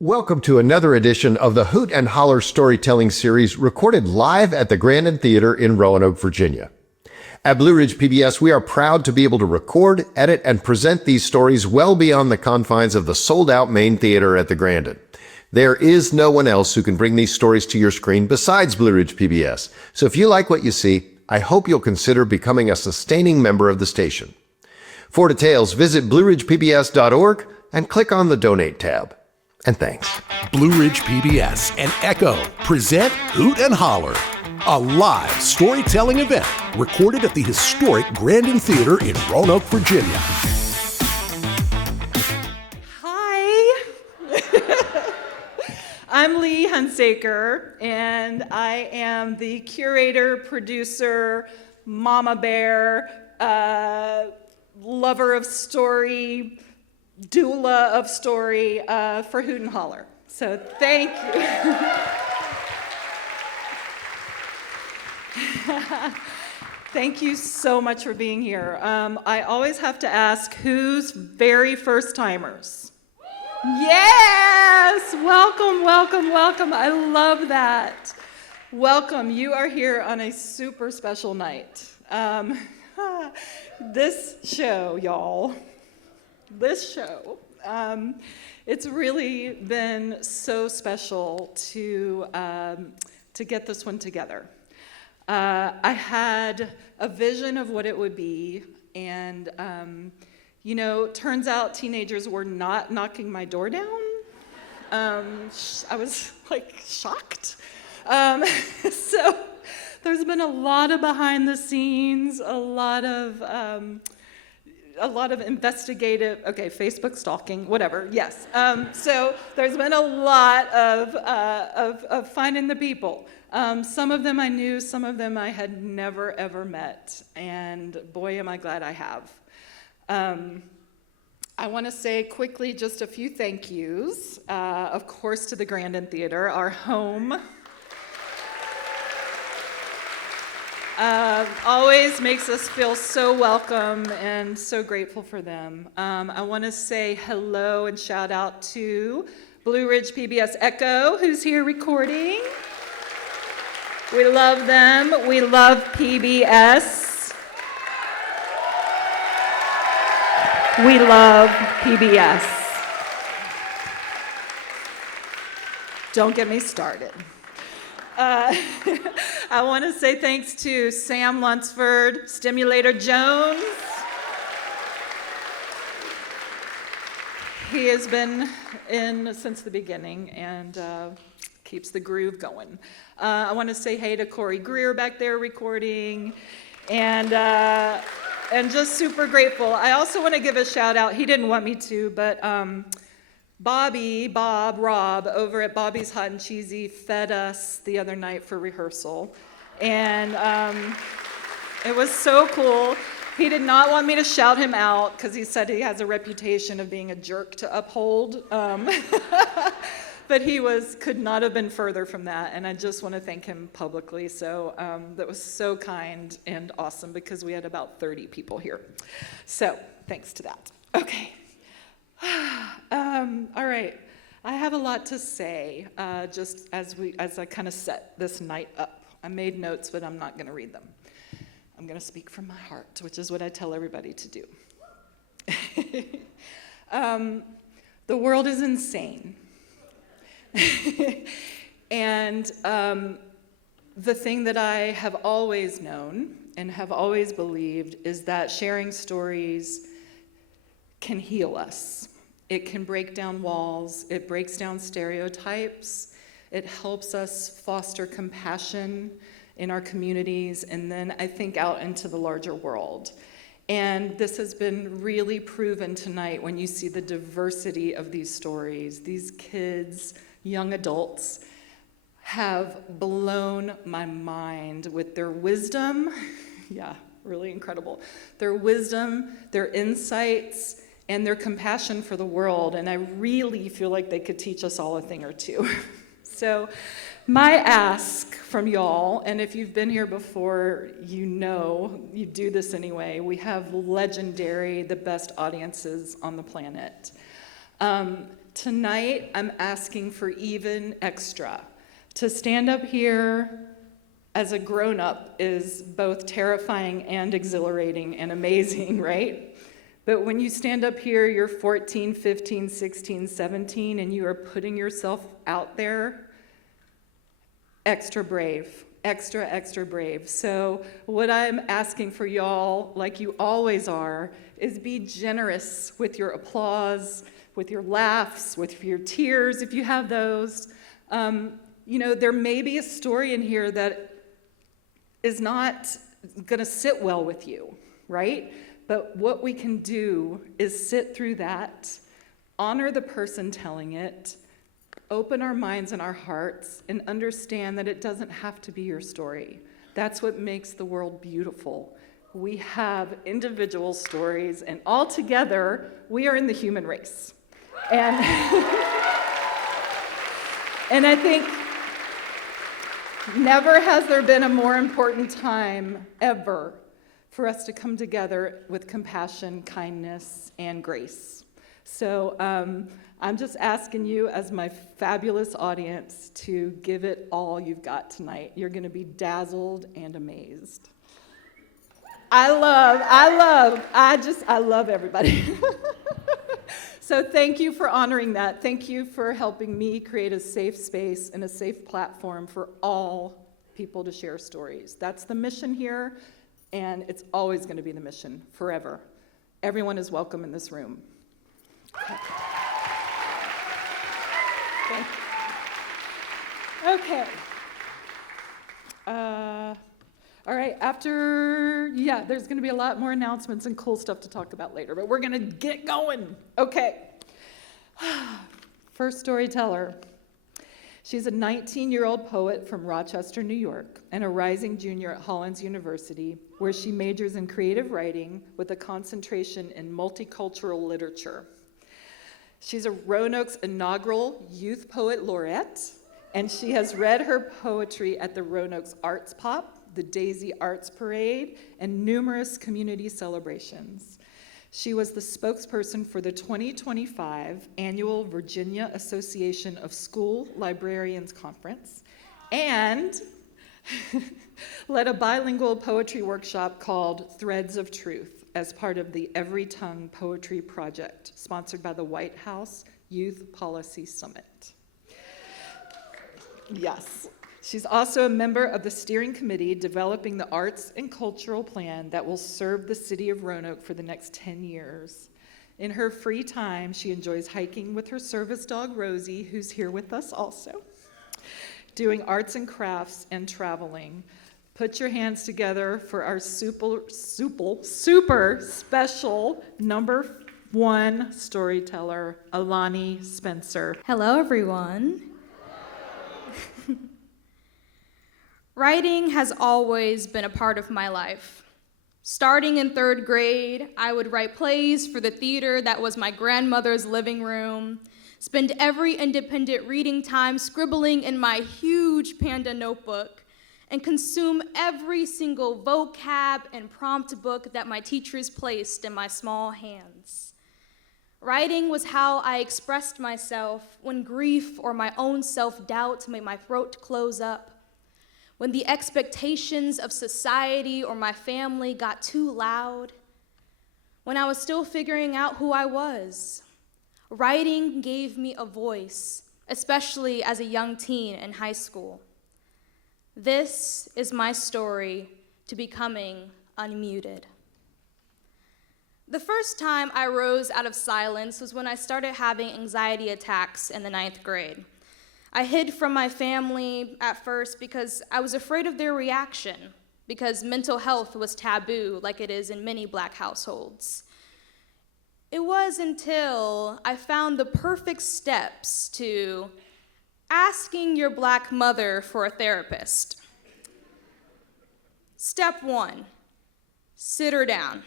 Welcome to another edition of the Hoot and Holler storytelling series recorded live at the Grandin Theater in Roanoke, Virginia. At Blue Ridge PBS, we are proud to be able to record, edit, and present these stories well beyond the confines of the sold-out main theater at the Grandin. There is no one else who can bring these stories to your screen besides Blue Ridge PBS. So if you like what you see, I hope you'll consider becoming a sustaining member of the station. For details, visit blueridgepbs.org and click on the Donate tab. And thanks. Blue Ridge PBS and Echo present Hoot and Holler, a live storytelling event recorded at the historic Grandin Theater in Roanoke, Virginia. Hi, I'm Lee Hunsaker, and I am the curator, producer, mama bear, lover of story, doula of story for Hoot and Holler. So thank you. Thank you so much for being here. I always have to ask, who's very first timers? Yes! Welcome, welcome, welcome. I love that. Welcome. You are here on a super special night. This show, y'all. This show, it's really been so special to get this one together. I had a vision of what it would be, and turns out teenagers were not knocking my door down. I was shocked. So there's been a lot of behind the scenes, a lot of investigative, Facebook stalking, whatever, yes. So there's been a lot of finding the people. Some of them I knew, some of them I had never, ever met, and boy, am I glad I have. I want to say quickly just a few thank yous, of course, to the Grandin Theater, our home. Always makes us feel so welcome and so grateful for them. I want to say hello and shout out to Blue Ridge PBS Echo, who's here recording. We love them. We love PBS. We love PBS. Don't get me started. I want to say thanks to Sam Lunsford, Stimulator Jones. He has been in since the beginning and keeps the groove going. I want to say hey to Corey Greer back there recording, and just super grateful. I also want to give a shout out. He didn't want me to, but Rob, over at Bobby's Hot and Cheesy fed us the other night for rehearsal. And it was so cool. He did not want me to shout him out because he said he has a reputation of being a jerk to uphold. But he could not have been further from that. And I just want to thank him publicly. So that was so kind and awesome because we had about 30 people here. So thanks to that. Okay. All right, I have a lot to say, just as I kind of set this night up. I made notes, but I'm not going to read them. I'm going to speak from my heart, which is what I tell everybody to do. The world is insane. And the thing that I have always known and have always believed is that sharing stories can heal us. It can break down walls. It breaks down stereotypes. It helps us foster compassion in our communities, and then I think out into the larger world. And this has been really proven tonight when you see the diversity of these stories. These kids, young adults, have blown my mind with their wisdom. Yeah, really incredible. Their wisdom, their insights, and their compassion for the world, and I really feel like they could teach us all a thing or two. So my ask from y'all, and if you've been here before, you know you do this anyway, we have legendary, the best audiences on the planet. Tonight, I'm asking for even extra. To stand up here as a grown-up is both terrifying and exhilarating and amazing, right? But when you stand up here, you're 14, 15, 16, 17, and you are putting yourself out there, extra brave, extra brave. So what I'm asking for y'all, like you always are, is be generous with your applause, with your laughs, with your tears, if you have those. There may be a story in here that is not going to sit well with you, right? But what we can do is sit through that, honor the person telling it, open our minds and our hearts, and understand that it doesn't have to be your story. That's what makes the world beautiful. We have individual stories, and all together, we are in the human race. And, and I think never has there been a more important time ever for us to come together with compassion, kindness, and grace. So I'm just asking you as my fabulous audience to give it all you've got tonight. You're going to be dazzled and amazed. I love everybody. So thank you for honoring that. Thank you for helping me create a safe space and a safe platform for all people to share stories. That's the mission here, and it's always going to be the mission, forever. Everyone is welcome in this room. Okay. All right, there's going to be a lot more announcements and cool stuff to talk about later, but we're going to get going. Okay. First storyteller. She's a 19-year-old poet from Rochester, New York, and a rising junior at Hollins University, where she majors in creative writing with a concentration in multicultural literature. She's a Roanoke's inaugural Youth Poet Laureate, and she has read her poetry at the Roanoke's Arts Pop, the Daisy Arts Parade, and numerous community celebrations. She was the spokesperson for the 2025 annual Virginia Association of School Librarians Conference and led a bilingual poetry workshop called Threads of Truth as part of the Every Tongue Poetry Project, sponsored by the White House Youth Policy Summit. Yes. She's also a member of the steering committee developing the arts and cultural plan that will serve the city of Roanoke for the next 10 years. In her free time, she enjoys hiking with her service dog, Rosie, who's here with us also, doing arts and crafts and traveling. Put your hands together for our super special number 1 storyteller, Elani Spencer. Hello, everyone. Writing has always been a part of my life. Starting in 3rd grade, I would write plays for the theater that was my grandmother's living room, spend every independent reading time scribbling in my huge Panda notebook, and consume every single vocab and prompt book that my teachers placed in my small hands. Writing was how I expressed myself when grief or my own self-doubt made my throat close up, when the expectations of society or my family got too loud, when I was still figuring out who I was. Writing gave me a voice, especially as a young teen in high school. This is my story to becoming unmuted. The first time I rose out of silence was when I started having anxiety attacks in the 9th grade. I hid from my family at first because I was afraid of their reaction, because mental health was taboo like it is in many Black households. It was until I found the perfect steps to asking your Black mother for a therapist. Step 1, sit her down.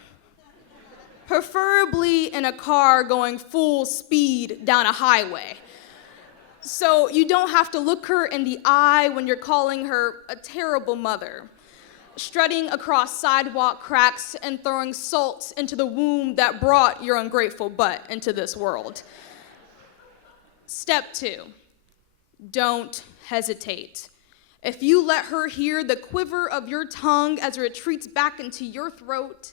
Preferably in a car going full speed down a highway, so you don't have to look her in the eye when you're calling her a terrible mother, strutting across sidewalk cracks and throwing salt into the womb that brought your ungrateful butt into this world. Step 2, don't hesitate. If you let her hear the quiver of your tongue as it retreats back into your throat,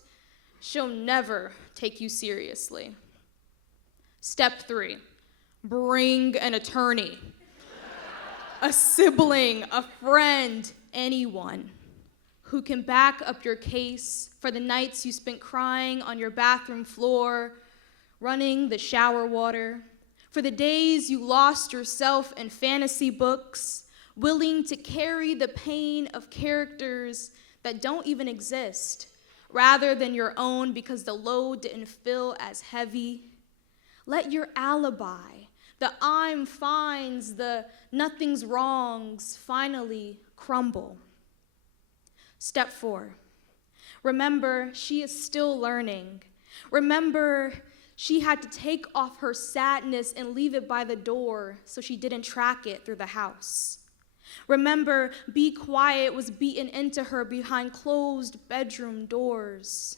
she'll never take you seriously. Step 3, bring an attorney, a sibling, a friend, anyone who can back up your case for the nights you spent crying on your bathroom floor, running the shower water, for the days you lost yourself in fantasy books, willing to carry the pain of characters that don't even exist, rather than your own because the load didn't feel as heavy. Let your alibi, the I'm fines, the nothing's wrongs, finally crumble. Step 4, remember she is still learning. Remember she had to take off her sadness and leave it by the door so she didn't track it through the house. Remember, be quiet was beaten into her behind closed bedroom doors.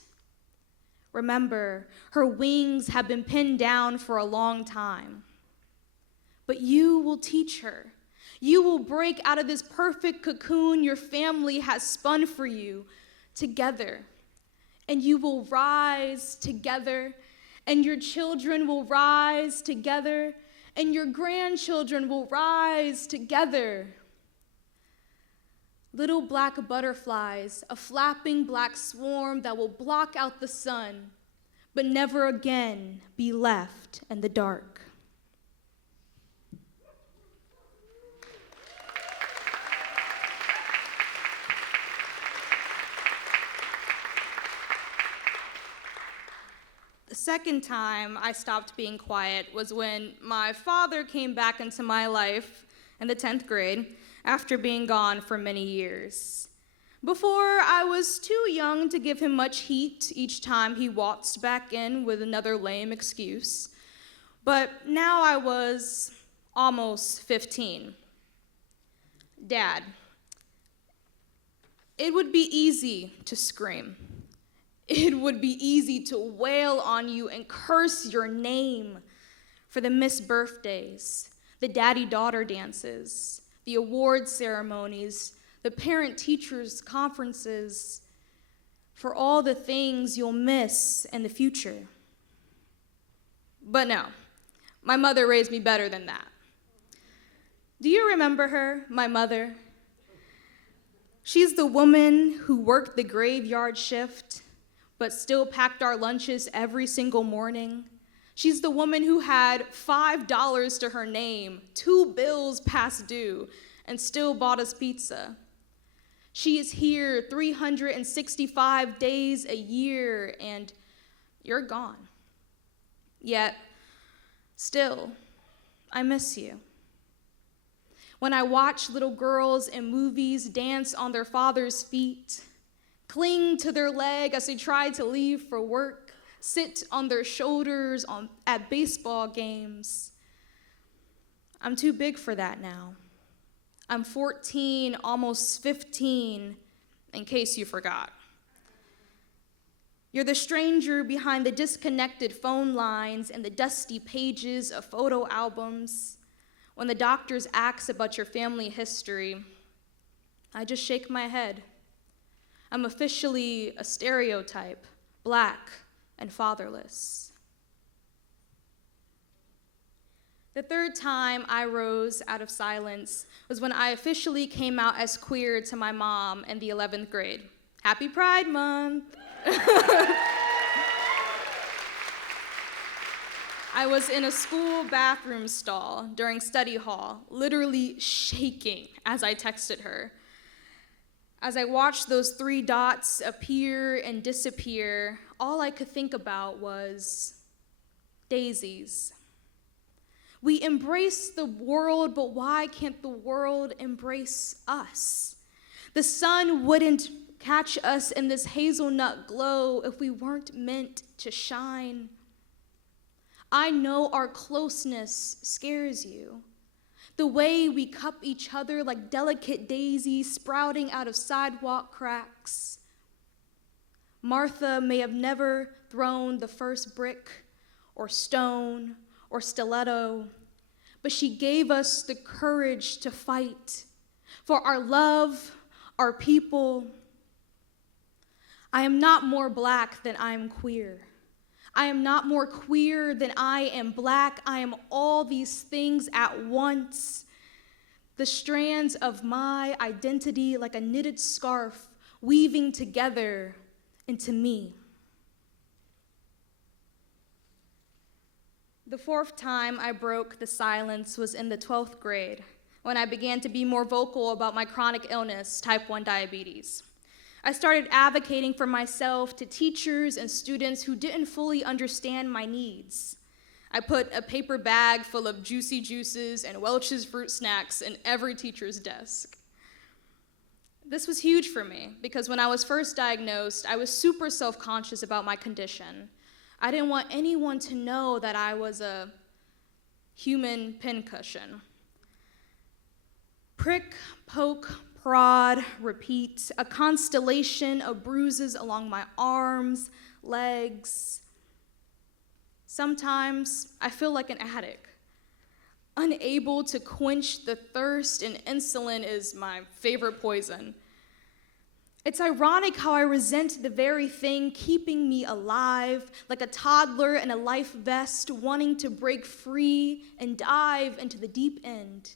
Remember, her wings have been pinned down for a long time. But you will teach her. You will break out of this perfect cocoon your family has spun for you together. And you will rise together, and your children will rise together, and your grandchildren will rise together. Little black butterflies, a flapping black swarm that will block out the sun, but never again be left in the dark. The second time I stopped being quiet was when my father came back into my life in the 10th grade after being gone for many years. Before, I was too young to give him much heat each time he waltzed back in with another lame excuse. But now I was almost 15. Dad, it would be easy to scream. It would be easy to wail on you and curse your name for the missed birthdays, the daddy-daughter dances, the award ceremonies, the parent-teachers conferences, for all the things you'll miss in the future. But no, my mother raised me better than that. Do you remember her, my mother? She's the woman who worked the graveyard shift, but still packed our lunches every single morning. She's the woman who had $5 to her name, 2 bills past due, and still bought us pizza. She is here 365 days a year, and you're gone. Yet, still, I miss you. When I watch little girls in movies dance on their father's feet, cling to their leg as they try to leave for work, sit on their shoulders at baseball games. I'm too big for that now. I'm 14, almost 15, in case you forgot. You're the stranger behind the disconnected phone lines and the dusty pages of photo albums. When the doctors ask about your family history, I just shake my head. I'm officially a stereotype, Black and fatherless. The third time I rose out of silence was when I officially came out as queer to my mom in the 11th grade. Happy Pride Month! I was in a school bathroom stall during study hall, literally shaking as I texted her. As I watched those 3 dots appear and disappear, all I could think about was daisies. We embrace the world, but why can't the world embrace us? The sun wouldn't catch us in this hazelnut glow if we weren't meant to shine. I know our closeness scares you. The way we cup each other like delicate daisies sprouting out of sidewalk cracks. Martha may have never thrown the first brick or stone or stiletto, but she gave us the courage to fight for our love, our people. I am not more Black than I am queer. I am not more queer than I am Black. I am all these things at once. The strands of my identity, like a knitted scarf, weaving together into me. The fourth time I broke the silence was in the 12th grade, when I began to be more vocal about my chronic illness, type 1 diabetes. I started advocating for myself to teachers and students who didn't fully understand my needs. I put a paper bag full of juicy juices and Welch's fruit snacks in every teacher's desk. This was huge for me because when I was first diagnosed, I was super self-conscious about my condition. I didn't want anyone to know that I was a human pincushion. Prick, poke, prod, repeat, a constellation of bruises along my arms, legs. Sometimes I feel like an addict, unable to quench the thirst, and insulin is my favorite poison. It's ironic how I resent the very thing keeping me alive, like a toddler in a life vest wanting to break free and dive into the deep end.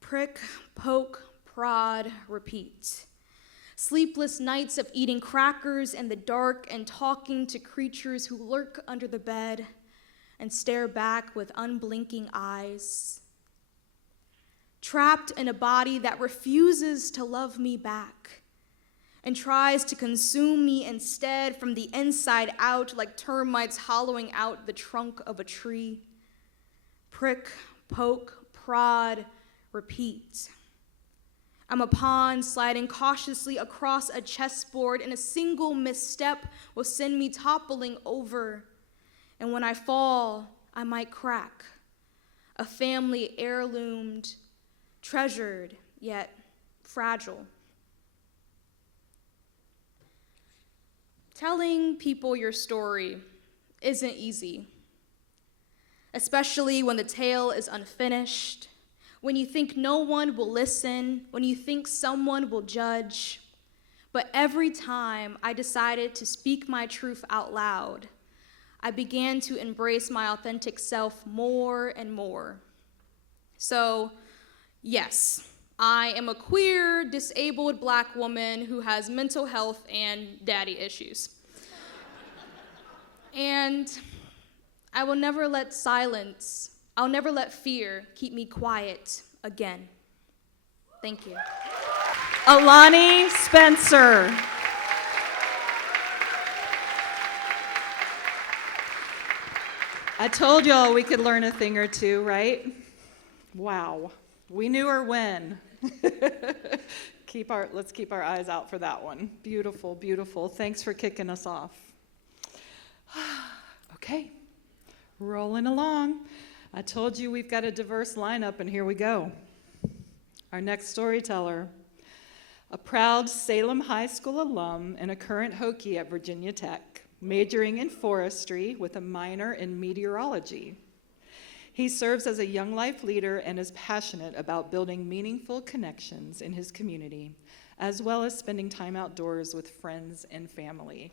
Prick, poke, prod, repeat. Sleepless nights of eating crackers in the dark and talking to creatures who lurk under the bed and stare back with unblinking eyes. Trapped in a body that refuses to love me back and tries to consume me instead from the inside out like termites hollowing out the trunk of a tree. Prick, poke, prod, repeat. I'm a pawn sliding cautiously across a chessboard, and a single misstep will send me toppling over. And when I fall, I might crack. A family heirloomed, treasured, yet fragile. Telling people your story isn't easy, especially when the tale is unfinished, when you think no one will listen, when you think someone will judge. But every time I decided to speak my truth out loud, I began to embrace my authentic self more and more. So, yes, I am a queer, disabled Black woman who has mental health and daddy issues. And I will never let I'll never let fear keep me quiet again. Thank you. Elani Spencer. I told y'all we could learn a thing or two, right? Wow. We knew her when. Let's keep our eyes out for that one. Beautiful, beautiful. Thanks for kicking us off. Okay, rolling along. I told you we've got a diverse lineup, and here we go. Our next storyteller, a proud Salem High School alum and a current Hokie at Virginia Tech, majoring in forestry with a minor in meteorology. He serves as a young life leader and is passionate about building meaningful connections in his community, as well as spending time outdoors with friends and family.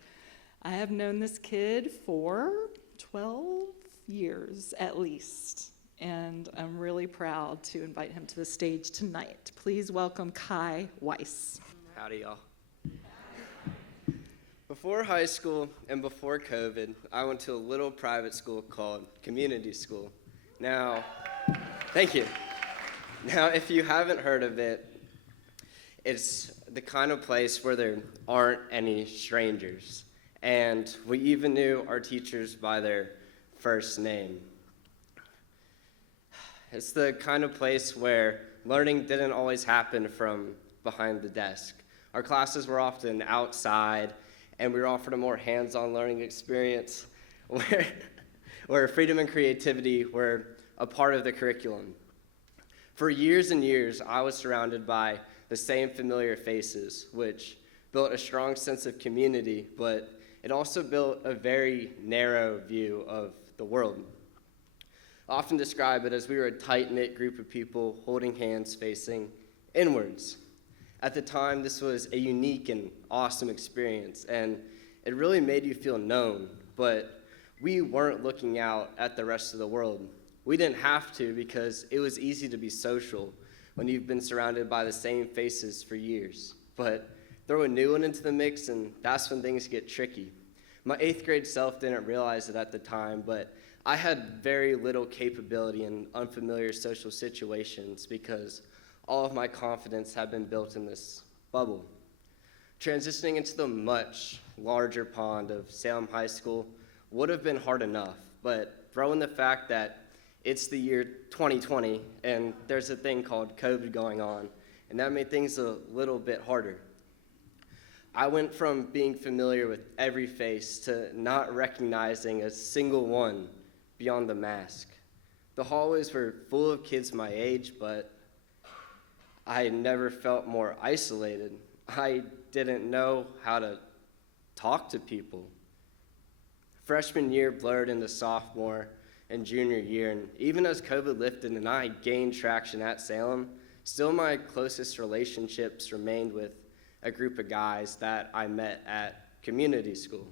I have known this kid for 12 years at least, and I'm really proud to invite him to the stage tonight. Please welcome Kai Weiss. Howdy, y'all. Before high school and before COVID, I went to a little private school called Community School. Now, thank you. Now, if you haven't heard of it, it's the kind of place where there aren't any strangers. And we even knew our teachers by their first name. It's the kind of place where learning didn't always happen from behind the desk. Our classes were often outside, and we were offered a more hands-on learning experience where freedom and creativity were a part of the curriculum. For years and years, I was surrounded by the same familiar faces, which built a strong sense of community, but it also built a very narrow view of the world. I often describe it as we were a tight-knit group of people holding hands facing inwards. At the time, this was a unique and awesome experience, and it really made you feel known, but we weren't looking out at the rest of the world. We didn't have to because it was easy to be social when you've been surrounded by the same faces for years. But throw a new one into the mix, and that's when things get tricky. My 8th grade self didn't realize it at the time, but I had very little capability in unfamiliar social situations because all of my confidence had been built in this bubble. Transitioning into the much larger pond of Salem High School would have been hard enough, but throw in the fact that it's the year 2020 and there's a thing called COVID going on, and that made things a little bit harder. I went from being familiar with every face to not recognizing a single one beyond the mask. The hallways were full of kids my age, but I never felt more isolated. I didn't know how to talk to people. Freshman year blurred into sophomore and junior year, and even as COVID lifted and I gained traction at Salem, still my closest relationships remained with a group of guys that I met at community school.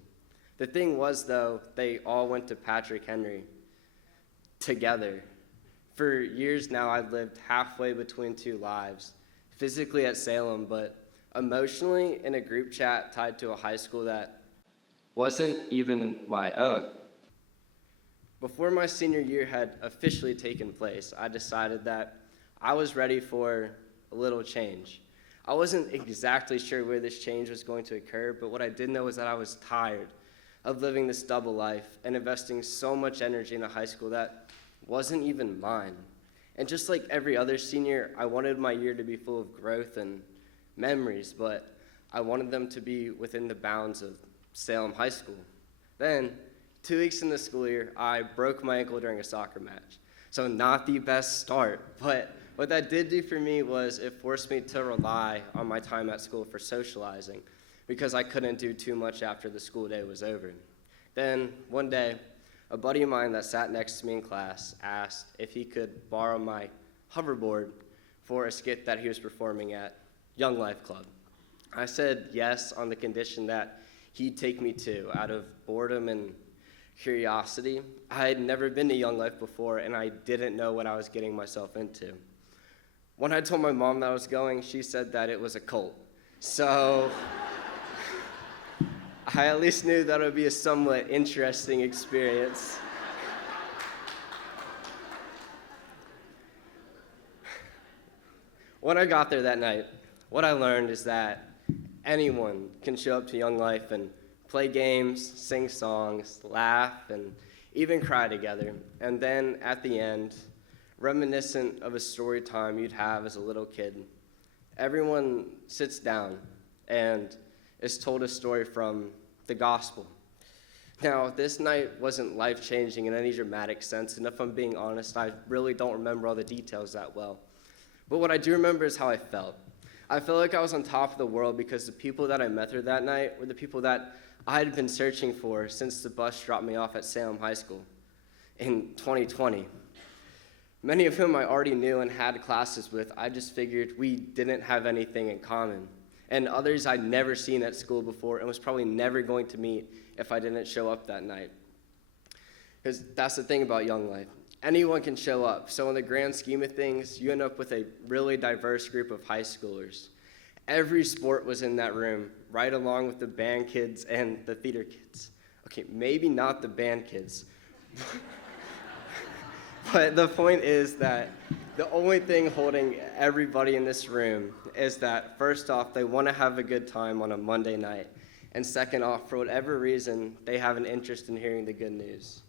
The thing was, though, they all went to Patrick Henry together. For years now, I've lived halfway between two lives, physically at Salem, but emotionally in a group chat tied to a high school that wasn't even my own. Before my senior year had officially taken place, I decided that I was ready for a little change. I wasn't exactly sure where this change was going to occur, but what I did know was that I was tired of living this double life and investing so much energy in a high school that wasn't even mine. And just like every other senior, I wanted my year to be full of growth and memories, but I wanted them to be within the bounds of Salem High School. Then, 2 weeks in the school year, I broke my ankle during a soccer match. So not the best start, but what that did do for me was it forced me to rely on my time at school for socializing because I couldn't do too much after the school day was over. Then, one day, a buddy of mine that sat next to me in class asked if he could borrow my hoverboard for a skit that he was performing at Young Life Club. I said yes on the condition that he'd take me too, out of boredom and curiosity. I had never been to Young Life before, and I didn't know what I was getting myself into. When I told my mom that I was going, she said that it was a cult. So I at least knew that it would be a somewhat interesting experience. When I got there that night, what I learned is that anyone can show up to Young Life and play games, sing songs, laugh, and even cry together. And then at the end, reminiscent of a story time you'd have as a little kid, everyone sits down and is told a story from the gospel. Now, this night wasn't life-changing in any dramatic sense, and if I'm being honest, I really don't remember all the details that well. But what I do remember is how I felt. I felt like I was on top of the world because the people that I met there that night were the people that I had been searching for since the bus dropped me off at Salem High School in 2020. Many of whom I already knew and had classes with. I just figured we didn't have anything in common. And others I'd never seen at school before and was probably never going to meet if I didn't show up that night. Because that's the thing about Young Life. Anyone can show up. So in the grand scheme of things, you end up with a really diverse group of high schoolers. Every sport was in that room, right along with the band kids and the theater kids. Okay, maybe not the band kids. But the point is that the only thing holding everybody in this room is that, first off, they want to have a good time on a Monday night. And second off, for whatever reason, they have an interest in hearing the good news.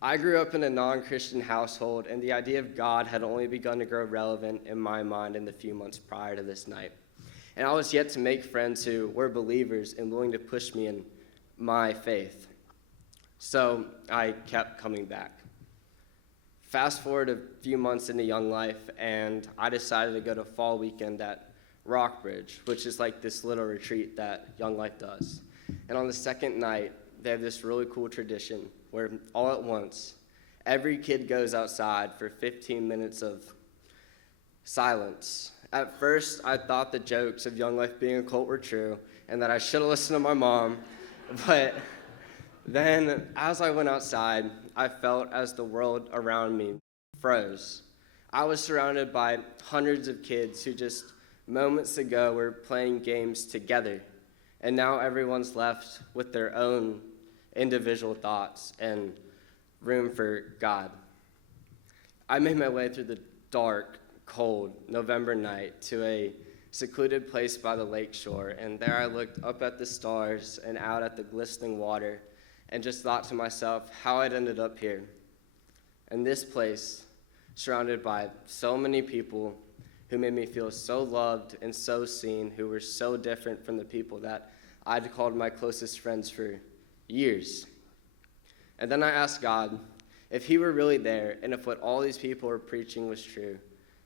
I grew up in a non-Christian household, and the idea of God had only begun to grow relevant in my mind in the few months prior to this night. And I was yet to make friends who were believers and willing to push me in my faith. So I kept coming back. Fast forward a few months into Young Life, and I decided to go to fall weekend at Rockbridge, which is like this little retreat that Young Life does. And on the second night, they have this really cool tradition where all at once, every kid goes outside for 15 minutes of silence. At first, I thought the jokes of Young Life being a cult were true and that I should have listened to my mom, but then as I went outside, I felt as the world around me froze. I was surrounded by hundreds of kids who just moments ago were playing games together, and now everyone's left with their own individual thoughts and room for God. I made my way through the dark, cold November night to a secluded place by the lake shore, and there I looked up at the stars and out at the glistening water and just thought to myself how I'd ended up here. In this place, surrounded by so many people who made me feel so loved and so seen, who were so different from the people that I'd called my closest friends for years. And then I asked God if he were really there and if what all these people were preaching was true,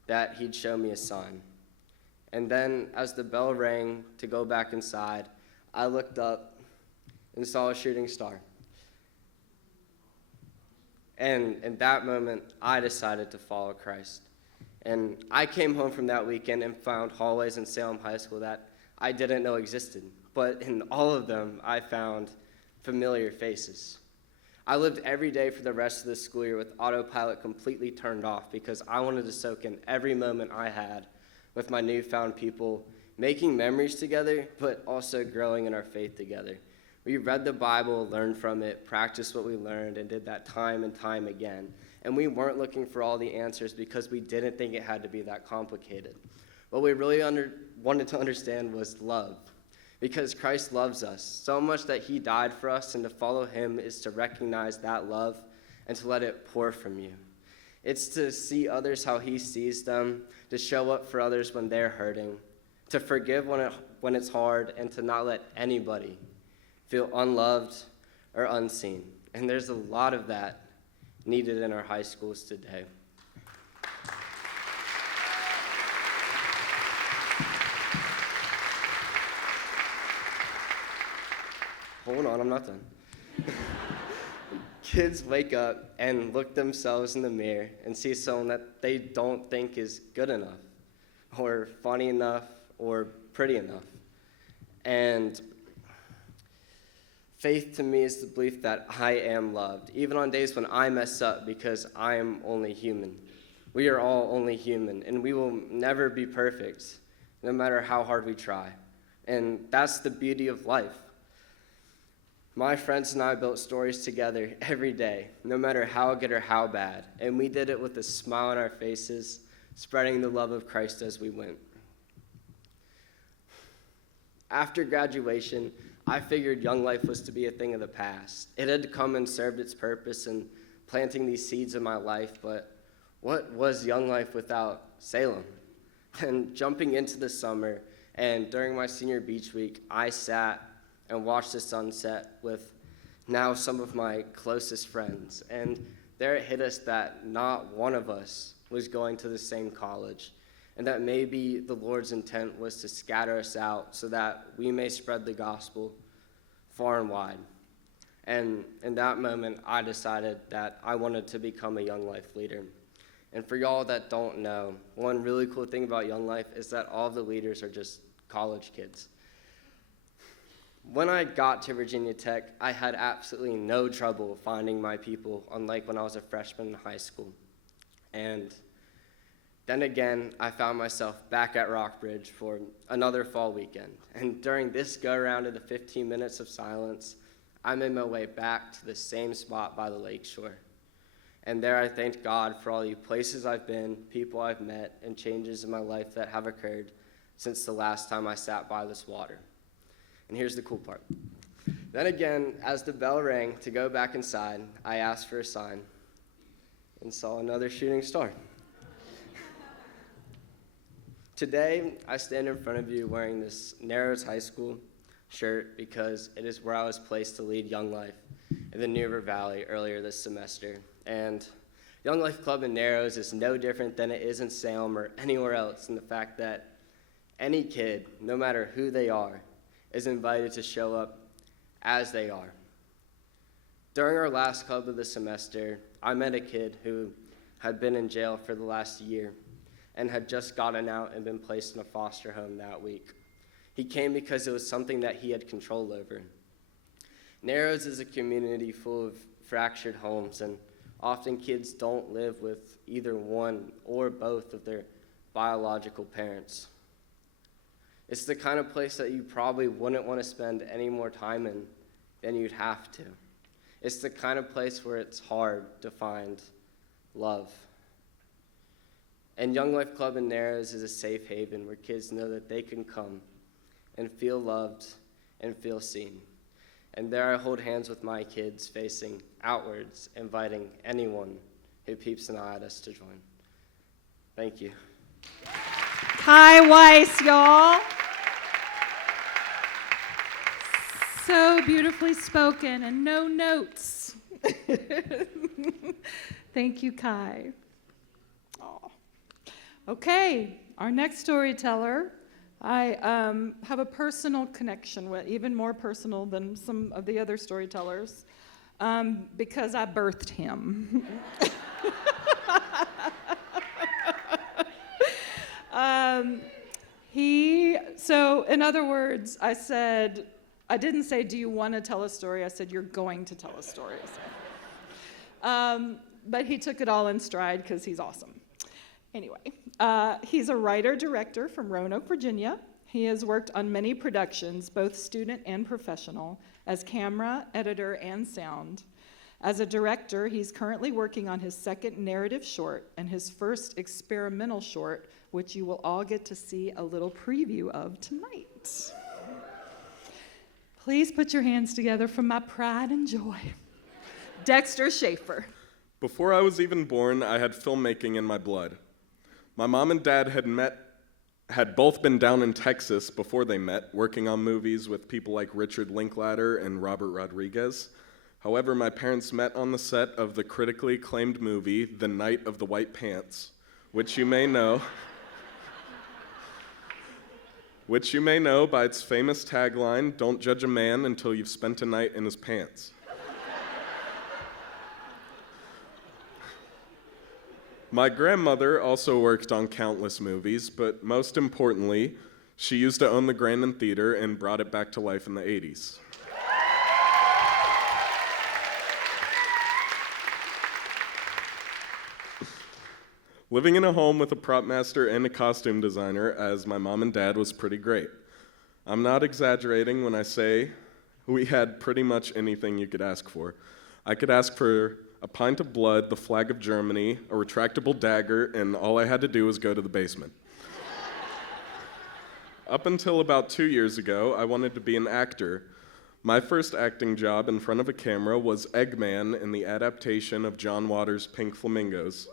that he'd show me a sign. And then as the bell rang to go back inside, I looked up and saw a shooting star. And in that moment, I decided to follow Christ. And I came home from that weekend and found hallways in Salem High School that I didn't know existed. But in all of them, I found familiar faces. I lived every day for the rest of the school year with autopilot completely turned off because I wanted to soak in every moment I had with my newfound people, making memories together, but also growing in our faith together. We read the Bible, learned from it, practiced what we learned, and did that time and time again. And we weren't looking for all the answers because we didn't think it had to be that complicated. What we really wanted to understand was love, because Christ loves us so much that he died for us, and to follow him is to recognize that love and to let it pour from you. It's to see others how he sees them, to show up for others when they're hurting, to forgive when it's hard, and to not let anybody feel unloved or unseen. And there's a lot of that needed in our high schools today. Hold on, I'm not done. Kids wake up and look themselves in the mirror and see someone that they don't think is good enough or funny enough or pretty enough. And faith to me is the belief that I am loved, even on days when I mess up, because I am only human. We are all only human, and we will never be perfect, no matter how hard we try. And that's the beauty of life. My friends and I built stories together every day, no matter how good or how bad, and we did it with a smile on our faces, spreading the love of Christ as we went. After graduation, I figured Young Life was to be a thing of the past. It had come and served its purpose in planting these seeds in my life, but what was Young Life without Salem? And jumping into the summer, and during my senior beach week, I sat and watched the sunset with now some of my closest friends. And there it hit us that not one of us was going to the same college, and that maybe the Lord's intent was to scatter us out so that we may spread the gospel far and wide. And in that moment, I decided that I wanted to become a Young Life leader. And for y'all that don't know, one really cool thing about Young Life is that all the leaders are just college kids. When I got to Virginia Tech, I had absolutely no trouble finding my people, unlike when I was a freshman in high school. And then again, I found myself back at Rockbridge for another fall weekend. And during this go-around of the 15 minutes of silence, I made my way back to the same spot by the lakeshore. And there I thanked God for all the places I've been, people I've met, and changes in my life that have occurred since the last time I sat by this water. And here's the cool part. Then again, as the bell rang to go back inside, I asked for a sign and saw another shooting star. Today, I stand in front of you wearing this Narrows High School shirt because it is where I was placed to lead Young Life in the New River Valley earlier this semester. And Young Life Club in Narrows is no different than it is in Salem or anywhere else in the fact that any kid, no matter who they are, is invited to show up as they are. During our last club of the semester, I met a kid who had been in jail for the last year and had just gotten out and been placed in a foster home that week. He came because it was something that he had control over. Narrows is a community full of fractured homes, and often kids don't live with either one or both of their biological parents. It's the kind of place that you probably wouldn't want to spend any more time in than you'd have to. It's the kind of place where it's hard to find love. And Young Life Club in Narrows is a safe haven where kids know that they can come and feel loved and feel seen. And there I hold hands with my kids, facing outwards, inviting anyone who peeps an eye at us to join. Thank you. Kai Weiss, y'all. So beautifully spoken and no notes. Thank you, Kai. Aw. Okay, our next storyteller, I have a personal connection with, even more personal than some of the other storytellers, because I birthed him. So in other words, I didn't say, do you want to tell a story? I said, you're going to tell a story. But he took it all in stride because he's awesome. Anyway, he's a writer-director from Roanoke, Virginia. He has worked on many productions, both student and professional, as camera, editor, and sound. As a director, he's currently working on his second narrative short and his first experimental short, which you will all get to see a little preview of tonight. Please put your hands together for my pride and joy. Dexter Shaffer. Before I was even born, I had filmmaking in my blood. My mom and dad had both been down in Texas before they met, working on movies with people like Richard Linklater and Robert Rodriguez. However, my parents met on the set of the critically acclaimed movie, The Night of the White Pants, which you may know by its famous tagline, "Don't judge a man until you've spent a night in his pants." My grandmother also worked on countless movies, but most importantly, she used to own the Grandin Theater and brought it back to life in the 80s. Living in a home with a prop master and a costume designer, as my mom and dad, was pretty great. I'm not exaggerating when I say we had pretty much anything you could ask for. I could ask for a pint of blood, the flag of Germany, a retractable dagger, and all I had to do was go to the basement. Up until about 2 years ago, I wanted to be an actor. My first acting job in front of a camera was Eggman in the adaptation of John Waters' Pink Flamingos.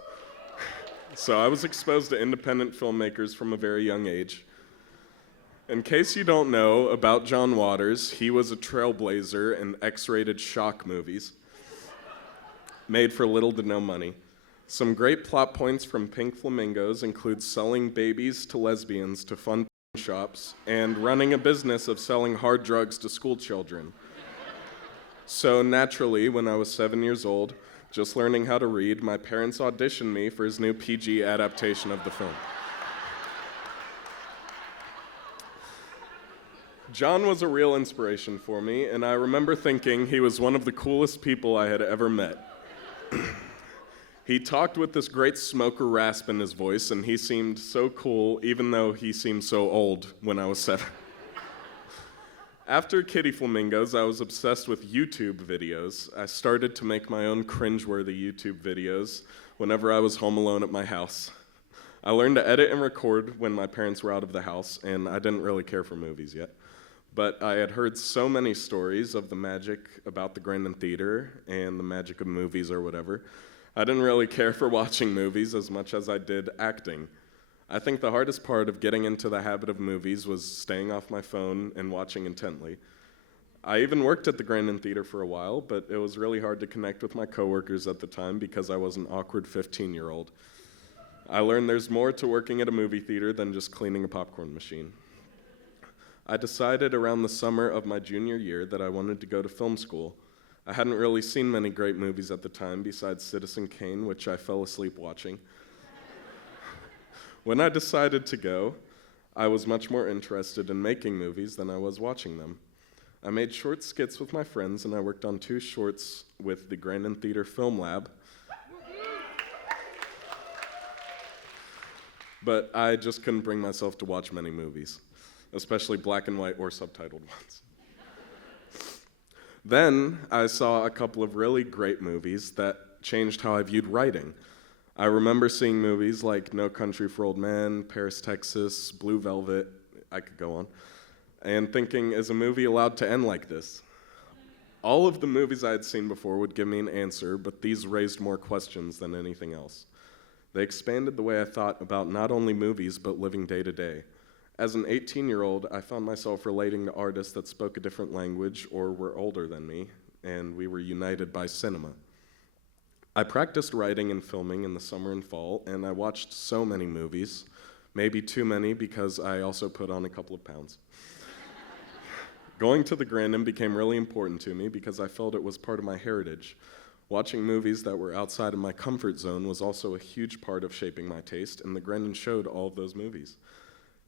So I was exposed to independent filmmakers from a very young age. In case you don't know about John Waters, he was a trailblazer in X-rated shock movies, made for little to no money. Some great plot points from Pink Flamingos include selling babies to lesbians to fund shops and running a business of selling hard drugs to school children. So naturally, when I was 7 years old, just learning how to read, my parents auditioned me for his new PG adaptation of the film. John was a real inspiration for me, and I remember thinking he was one of the coolest people I had ever met. He talked with this great smoker rasp in his voice, and he seemed so cool, even though he seemed so old when I was 7. After Kitty Flamingos, I was obsessed with YouTube videos. I started to make my own cringeworthy YouTube videos whenever I was home alone at my house. I learned to edit and record when my parents were out of the house, and I didn't really care for movies yet. But I had heard so many stories of the magic about the Grandin Theater and the magic of movies or whatever. I didn't really care for watching movies as much as I did acting. I think the hardest part of getting into the habit of movies was staying off my phone and watching intently. I even worked at the Grandin Theater for a while, but it was really hard to connect with my coworkers at the time because I was an awkward 15-year-old. I learned there's more to working at a movie theater than just cleaning a popcorn machine. I decided around the summer of my junior year that I wanted to go to film school. I hadn't really seen many great movies at the time besides Citizen Kane, which I fell asleep watching. When I decided to go, I was much more interested in making movies than I was watching them. I made short skits with my friends, and I worked on 2 shorts with the Grandin Theater Film Lab. But I just couldn't bring myself to watch many movies, especially black and white or subtitled ones. Then I saw a couple of really great movies that changed how I viewed writing. I remember seeing movies like No Country for Old Men, Paris, Texas, Blue Velvet, I could go on, and thinking, is a movie allowed to end like this? All of the movies I had seen before would give me an answer, but these raised more questions than anything else. They expanded the way I thought about not only movies, but living day to day. As an 18-year-old, I found myself relating to artists that spoke a different language or were older than me, and we were united by cinema. I practiced writing and filming in the summer and fall, and I watched so many movies, maybe too many because I also put on a couple of pounds. Going to the Grandin became really important to me because I felt it was part of my heritage. Watching movies that were outside of my comfort zone was also a huge part of shaping my taste, and the Grandin showed all of those movies.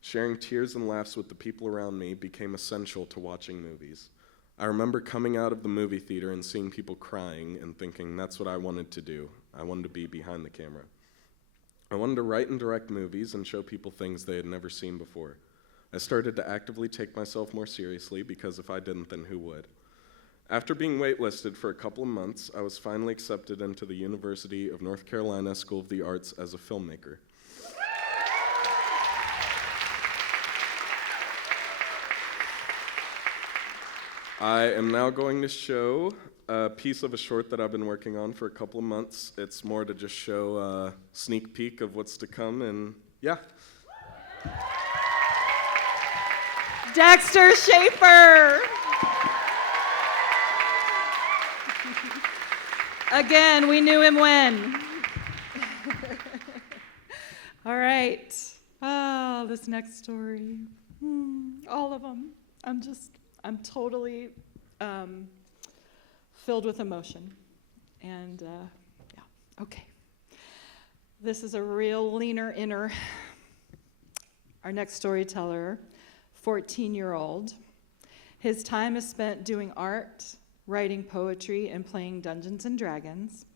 Sharing tears and laughs with the people around me became essential to watching movies. I remember coming out of the movie theater and seeing people crying and thinking that's what I wanted to do. I wanted to be behind the camera. I wanted to write and direct movies and show people things they had never seen before. I started to actively take myself more seriously because if I didn't, then who would? After being waitlisted for a couple of months, I was finally accepted into the University of North Carolina School of the Arts as a filmmaker. I am now going to show a piece of a short that I've been working on for a couple of months. It's more to just show a sneak peek of what's to come, and yeah. Dexter Shaffer! Again, we knew him when. All right. Oh, this next story. All of them. I'm totally filled with emotion. And yeah, okay. This is a real leaner inner. Our next storyteller, 14-year-old. His time is spent doing art, writing poetry, and playing Dungeons and Dragons.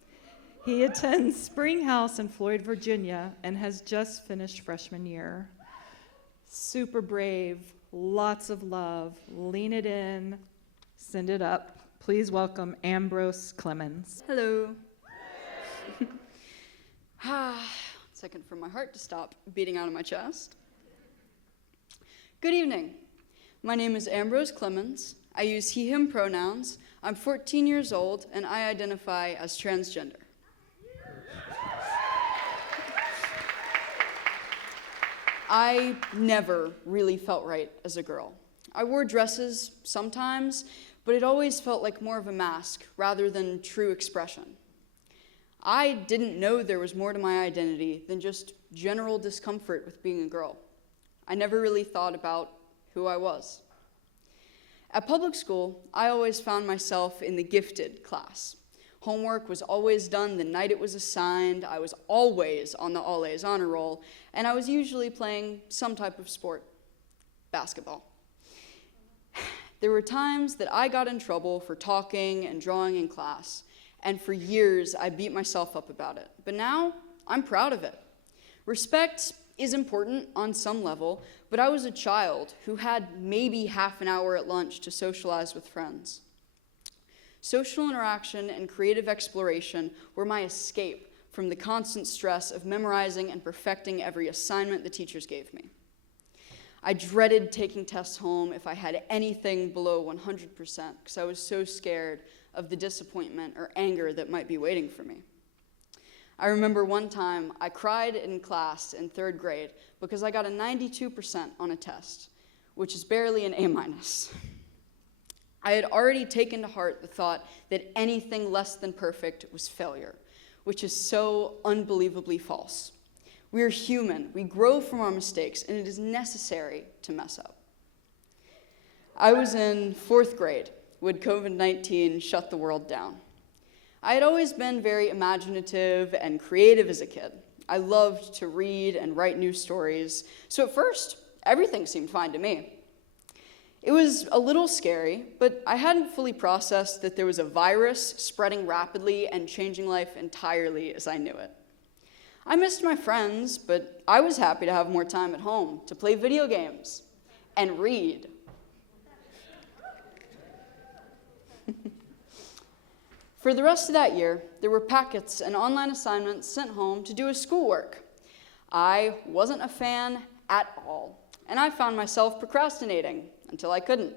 He attends Spring House in Floyd, Virginia, and has just finished freshman year. Super brave, lots of love, lean it in, send it up. Please welcome Ambrose Clemons. Hello. Second for my heart to stop beating out of my chest. Good evening. My name is Ambrose Clemons. I use he, him pronouns. I'm 14 years old, and I identify as transgender. I never really felt right as a girl. I wore dresses sometimes, but it always felt like more of a mask rather than true expression. I didn't know there was more to my identity than just general discomfort with being a girl. I never really thought about who I was. At public school, I always found myself in the gifted class. Homework was always done the night it was assigned. I was always on the all-A's honor roll, and I was usually playing some type of sport, basketball. There were times that I got in trouble for talking and drawing in class, and for years I beat myself up about it. But now, I'm proud of it. Respect is important on some level, but I was a child who had maybe half an hour at lunch to socialize with friends. Social interaction and creative exploration were my escape from the constant stress of memorizing and perfecting every assignment the teachers gave me. I dreaded taking tests home if I had anything below 100% because I was so scared of the disappointment or anger that might be waiting for me. I remember one time I cried in class in 3rd grade because I got a 92% on a test, which is barely an A-. I had already taken to heart the thought that anything less than perfect was failure, which is so unbelievably false. We are human, we grow from our mistakes, and it is necessary to mess up. I was in 4th grade would COVID-19 shut the world down. I had always been very imaginative and creative as a kid. I loved to read and write new stories, so at first, everything seemed fine to me. It was a little scary, but I hadn't fully processed that there was a virus spreading rapidly and changing life entirely as I knew it. I missed my friends, but I was happy to have more time at home to play video games and read. For the rest of that year, there were packets and online assignments sent home to do as schoolwork. I wasn't a fan at all, and I found myself procrastinating until I couldn't.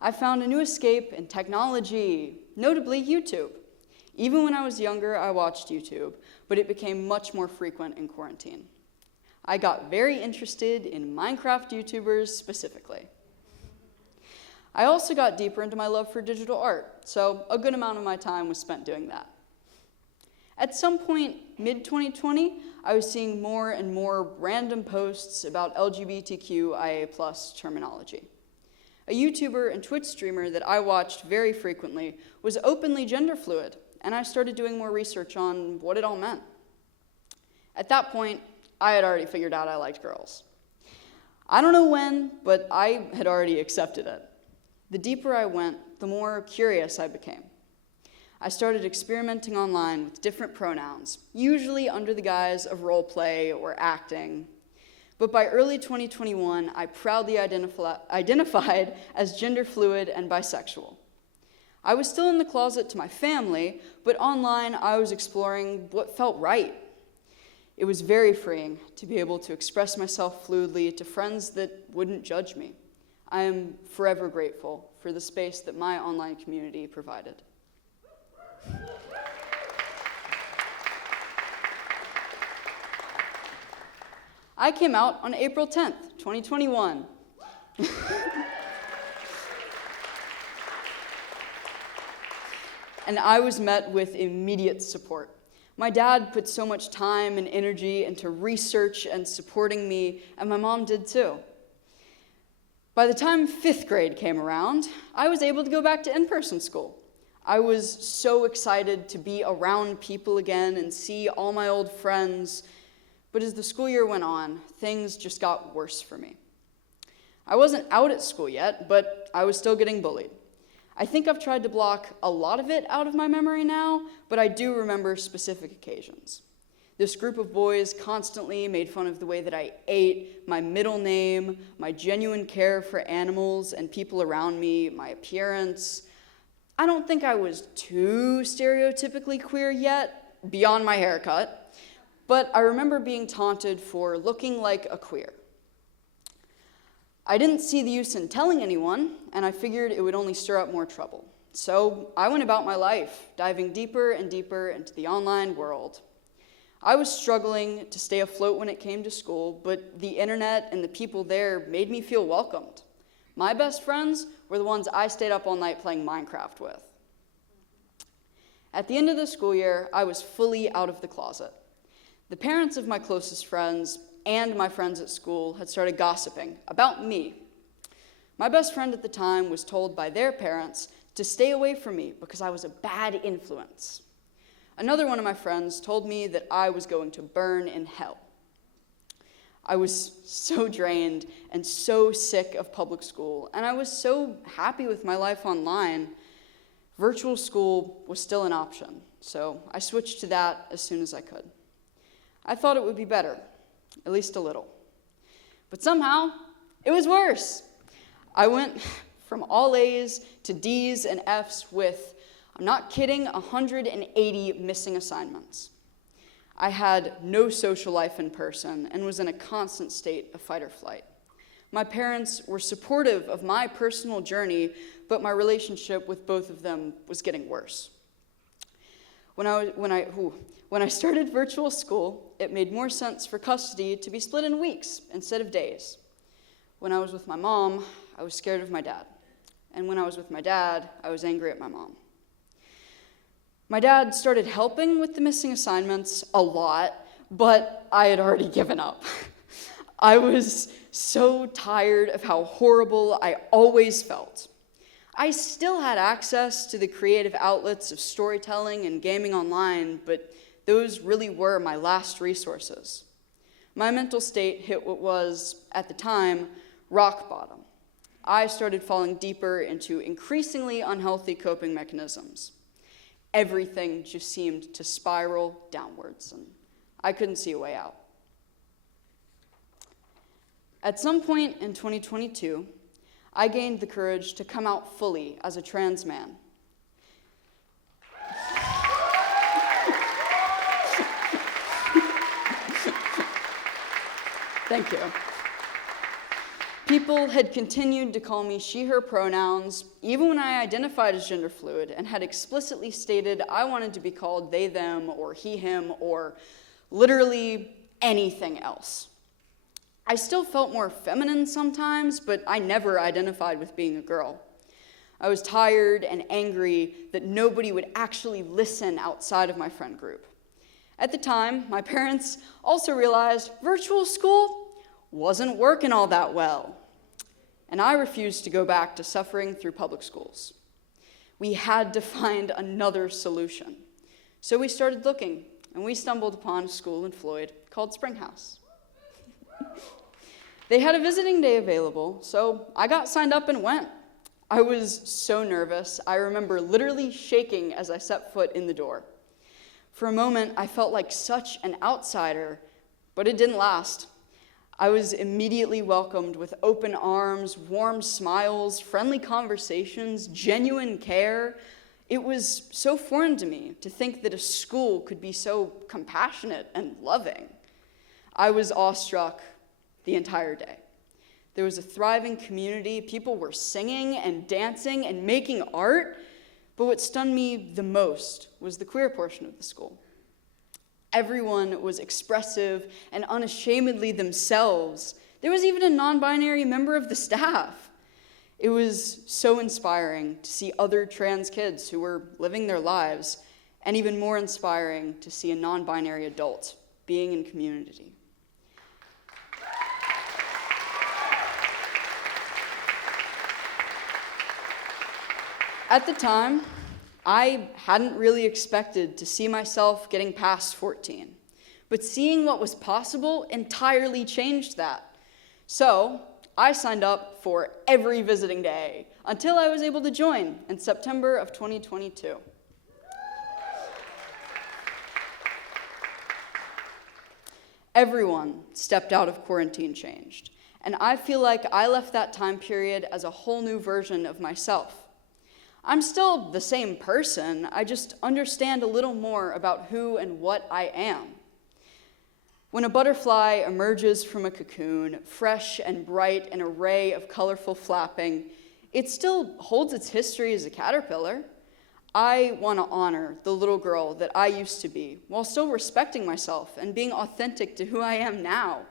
I found a new escape in technology, notably YouTube. Even when I was younger, I watched YouTube, but it became much more frequent in quarantine. I got very interested in Minecraft YouTubers specifically. I also got deeper into my love for digital art, so a good amount of my time was spent doing that. At some point, mid-2020, I was seeing more and more random posts about LGBTQIA+ terminology. A YouTuber and Twitch streamer that I watched very frequently was openly gender fluid, and I started doing more research on what it all meant. At that point, I had already figured out I liked girls. I don't know when, but I had already accepted it. The deeper I went, the more curious I became. I started experimenting online with different pronouns, usually under the guise of role play or acting. But by early 2021, I proudly identified as gender fluid and bisexual. I was still in the closet to my family, but online I was exploring what felt right. It was very freeing to be able to express myself fluidly to friends that wouldn't judge me. I am forever grateful for the space that my online community provided. I came out on April 10th, 2021. And I was met with immediate support. My dad put so much time and energy into research and supporting me, and my mom did too. By the time 5th grade came around, I was able to go back to in-person school. I was so excited to be around people again and see all my old friends, but as the school year went on, things just got worse for me. I wasn't out at school yet, but I was still getting bullied. I think I've tried to block a lot of it out of my memory now, but I do remember specific occasions. This group of boys constantly made fun of the way that I ate, my middle name, my genuine care for animals and people around me, my appearance. I don't think I was too stereotypically queer yet, beyond my haircut, but I remember being taunted for looking like a queer. I didn't see the use in telling anyone, and I figured it would only stir up more trouble. So I went about my life, diving deeper and deeper into the online world. I was struggling to stay afloat when it came to school, but the internet and the people there made me feel welcomed. My best friends were the ones I stayed up all night playing Minecraft with. At the end of the school year, I was fully out of the closet. The parents of my closest friends and my friends at school had started gossiping about me. My best friend at the time was told by their parents to stay away from me because I was a bad influence. Another one of my friends told me that I was going to burn in hell. I was so drained and so sick of public school, and I was so happy with my life online. Virtual school was still an option, so I switched to that as soon as I could. I thought it would be better, at least a little. But somehow, it was worse. I went from all A's to D's and F's with, I'm not kidding, 180 missing assignments. I had no social life in person and was in a constant state of fight or flight. My parents were supportive of my personal journey, but my relationship with both of them was getting worse. When I started virtual school, it made more sense for custody to be split in weeks instead of days. When I was with my mom, I was scared of my dad. And when I was with my dad, I was angry at my mom. My dad started helping with the missing assignments a lot, but I had already given up. I was so tired of how horrible I always felt. I still had access to the creative outlets of storytelling and gaming online, but those really were my last resources. My mental state hit what was, at the time, rock bottom. I started falling deeper into increasingly unhealthy coping mechanisms. Everything just seemed to spiral downwards, and I couldn't see a way out. At some point in 2022, I gained the courage to come out fully as a trans man. Thank you. People had continued to call me she, her pronouns, even when I identified as gender fluid and had explicitly stated I wanted to be called they, them, or he, him, or literally anything else. I still felt more feminine sometimes, but I never identified with being a girl. I was tired and angry that nobody would actually listen outside of my friend group. At the time, my parents also realized virtual school wasn't working all that well, and I refused to go back to suffering through public schools. We had to find another solution. So we started looking, and we stumbled upon a school in Floyd called Springhouse. They had a visiting day available, so I got signed up and went. I was so nervous. I remember literally shaking as I set foot in the door. For a moment, I felt like such an outsider, but it didn't last. I was immediately welcomed with open arms, warm smiles, friendly conversations, genuine care. It was so foreign to me to think that a school could be so compassionate and loving. I was awestruck the entire day. There was a thriving community. People were singing and dancing and making art. But what stunned me the most was the queer portion of the school. Everyone was expressive and unashamedly themselves. There was even a non-binary member of the staff. It was so inspiring to see other trans kids who were living their lives, and even more inspiring to see a non-binary adult being in community. At the time, I hadn't really expected to see myself getting past 14, but seeing what was possible entirely changed that. So I signed up for every visiting day until I was able to join in September of 2022. Everyone stepped out of quarantine changed, and I feel like I left that time period as a whole new version of myself. I'm still the same person, I just understand a little more about who and what I am. When a butterfly emerges from a cocoon, fresh and bright, an array of colorful flapping, it still holds its history as a caterpillar. I want to honor the little girl that I used to be, while still respecting myself and being authentic to who I am now.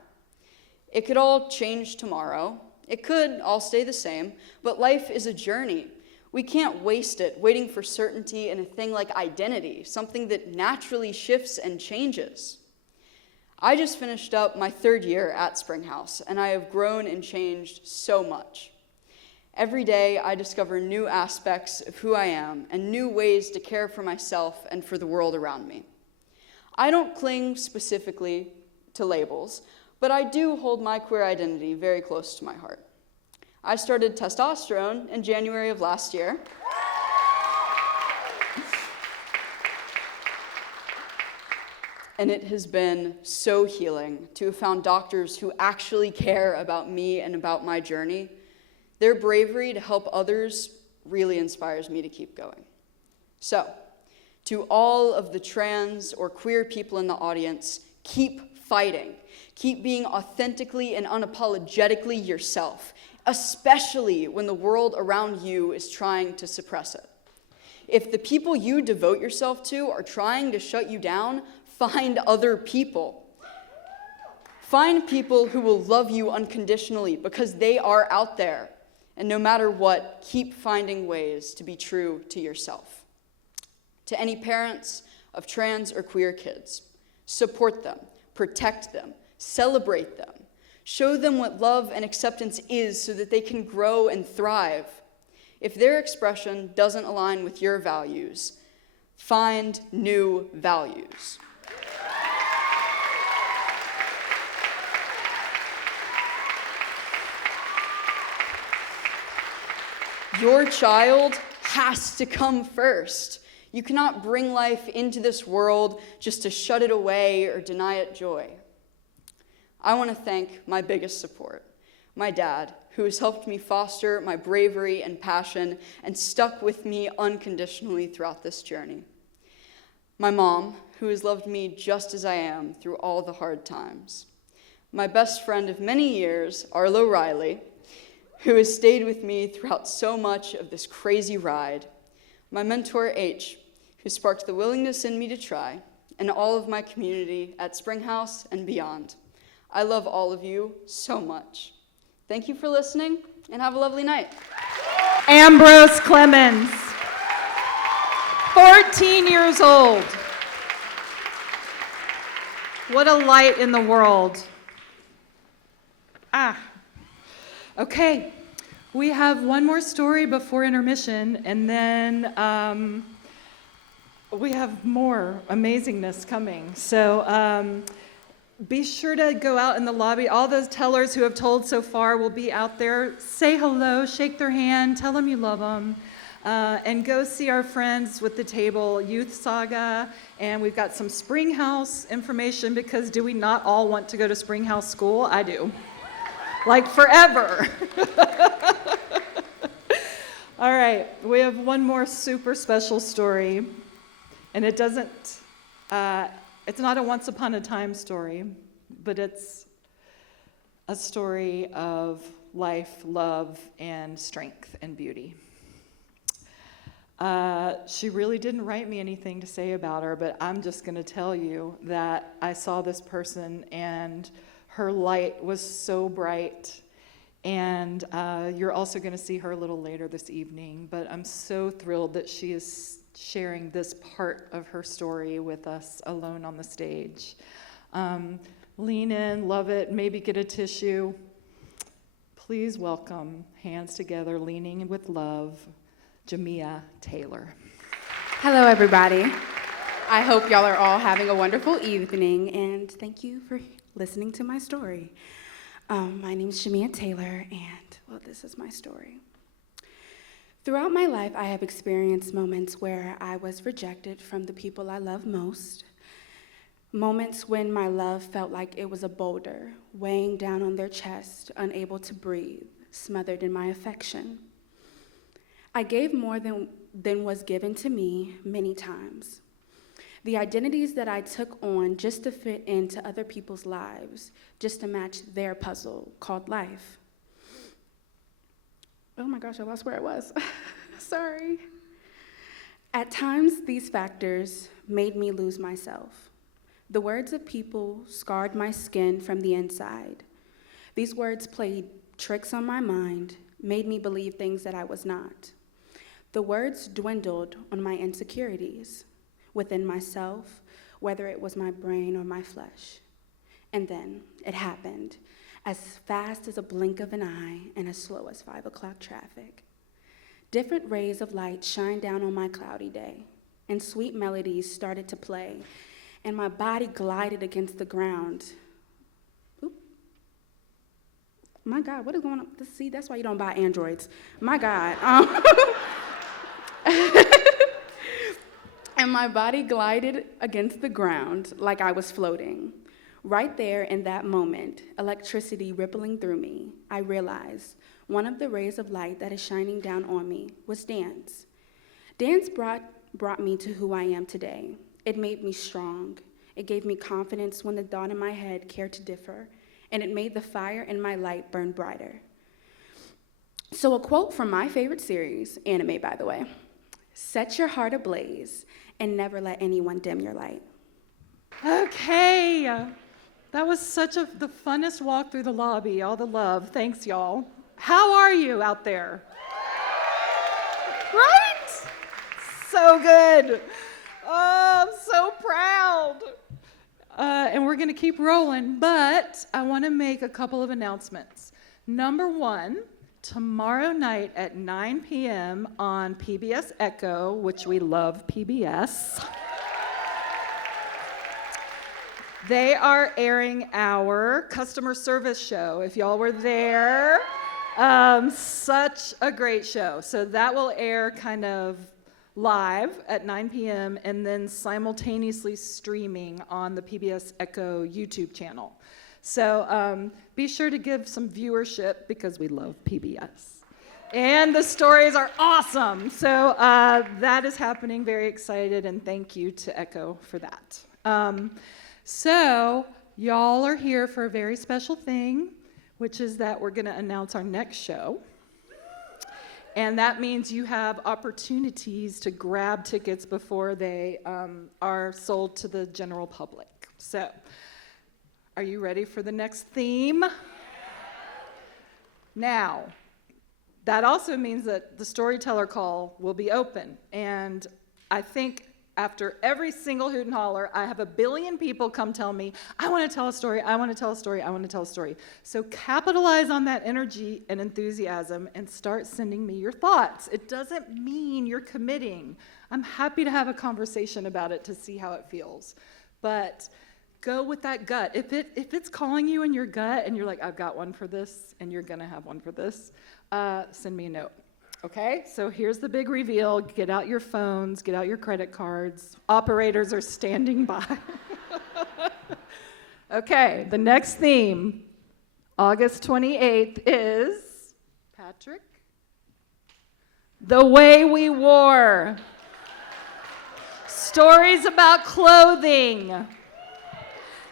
It could all change tomorrow. It could all stay the same, but life is a journey. We can't waste it waiting for certainty in a thing like identity, something that naturally shifts and changes. I just finished up my 3rd year at Springhouse, and I have grown and changed so much. Every day, I discover new aspects of who I am and new ways to care for myself and for the world around me. I don't cling specifically to labels, but I do hold my queer identity very close to my heart. I started testosterone in January of last year. And it has been so healing to have found doctors who actually care about me and about my journey. Their bravery to help others really inspires me to keep going. So, to all of the trans or queer people in the audience, keep fighting. Keep being authentically and unapologetically yourself, especially when the world around you is trying to suppress it. If the people you devote yourself to are trying to shut you down, find other people. Find people who will love you unconditionally because they are out there. And no matter what, keep finding ways to be true to yourself. To any parents of trans or queer kids, support them, protect them, celebrate them. Show them what love and acceptance is so that they can grow and thrive. If their expression doesn't align with your values, find new values. Your child has to come first. You cannot bring life into this world just to shut it away or deny it joy. I want to thank my biggest support, my dad, who has helped me foster my bravery and passion and stuck with me unconditionally throughout this journey. My mom, who has loved me just as I am through all the hard times. My best friend of many years, Arlo Riley, who has stayed with me throughout so much of this crazy ride. My mentor, H, who sparked the willingness in me to try, and all of my community at Springhouse and beyond. I love all of you so much. Thank you for listening, and have a lovely night. Ambrose Clemons, 14 years old. What a light in the world. Okay, we have one more story before intermission, and then we have more amazingness coming. So be sure to go out in the lobby. All those tellers who have told so far will be out there. Say hello, shake their hand, tell them you love them, and go see our friends with the table, Youth Saga, and we've got some Springhouse information, because do we not all want to go to Springhouse School? I do. Like forever. All right, we have one more super special story, and it doesn't, it's not a once upon a time story, but it's a story of life, love, and strength and beauty. She really didn't write me anything to say about her, but I'm just going to tell you that I saw this person and her light was so bright, and you're also going to see her a little later this evening, but I'm so thrilled that she is sharing this part of her story with us alone on the stage. Lean in, love it, maybe get a tissue. Please welcome, hands together, leaning with love, Jamia Taylor. Hello, everybody. I hope y'all are all having a wonderful evening, and thank you for listening to my story. My name is Jamia Taylor, and, well, this is my story. Throughout my life, I have experienced moments where I was rejected from the people I love most, moments when my love felt like it was a boulder weighing down on their chest, unable to breathe, smothered in my affection. I gave more than was given to me many times. The identities that I took on just to fit into other people's lives, just to match their puzzle called life. Oh my gosh, I lost where I was. Sorry. At times, these factors made me lose myself. The words of people scarred my skin from the inside. These words played tricks on my mind, made me believe things that I was not. The words dwindled on my insecurities within myself, whether it was my brain or my flesh. And then it happened, as fast as a blink of an eye and as slow as 5 o'clock traffic. Different rays of light shined down on my cloudy day, and sweet melodies started to play, and my body glided against the ground. Oop. My God, what is going on? See, that's why you don't buy Androids. My God. And my body glided against the ground like I was floating. Right there in that moment, electricity rippling through me, I realized one of the rays of light that is shining down on me was dance. Dance brought me to who I am today. It made me strong. It gave me confidence when the thought in my head cared to differ, and it made the fire in my light burn brighter. So a quote from my favorite series, anime by the way, "Set your heart ablaze and never let anyone dim your light." Okay, that was the funnest walk through the lobby, all the love. Thanks, y'all. How are you out there? Right? So good. Oh, I'm so proud. And we're gonna keep rolling, but I wanna make a couple of announcements. Number one, tomorrow night at 9 p.m. on PBS Echo, which we love PBS. They are airing our customer service show. If y'all were there, such a great show. So that will air kind of live at 9 p.m. and then simultaneously streaming on the PBS Echo YouTube channel. So be sure to give some viewership because we love PBS. And the stories are awesome. So that is happening, very excited, and thank you to Echo for that. So y'all are here for a very special thing, which is that we're going to announce our next show. And that means you have opportunities to grab tickets before they are sold to the general public. So, are you ready for the next theme? Now, that also means that the storyteller call will be open. And I think after every single Hoot and Holler, I have 1 billion people come tell me, I want to tell a story, I want to tell a story, I want to tell a story. So capitalize on that energy and enthusiasm and start sending me your thoughts. It doesn't mean you're committing. I'm happy to have a conversation about it to see how it feels. But go with that gut. If it's calling you in your gut and you're like, I've got one for this, and you're going to have one for this, send me a note. Okay, so here's the big reveal. Get out your phones, get out your credit cards. Operators are standing by. Okay, the next theme, August 28th, is, Patrick? The Way We Wore. Stories about clothing.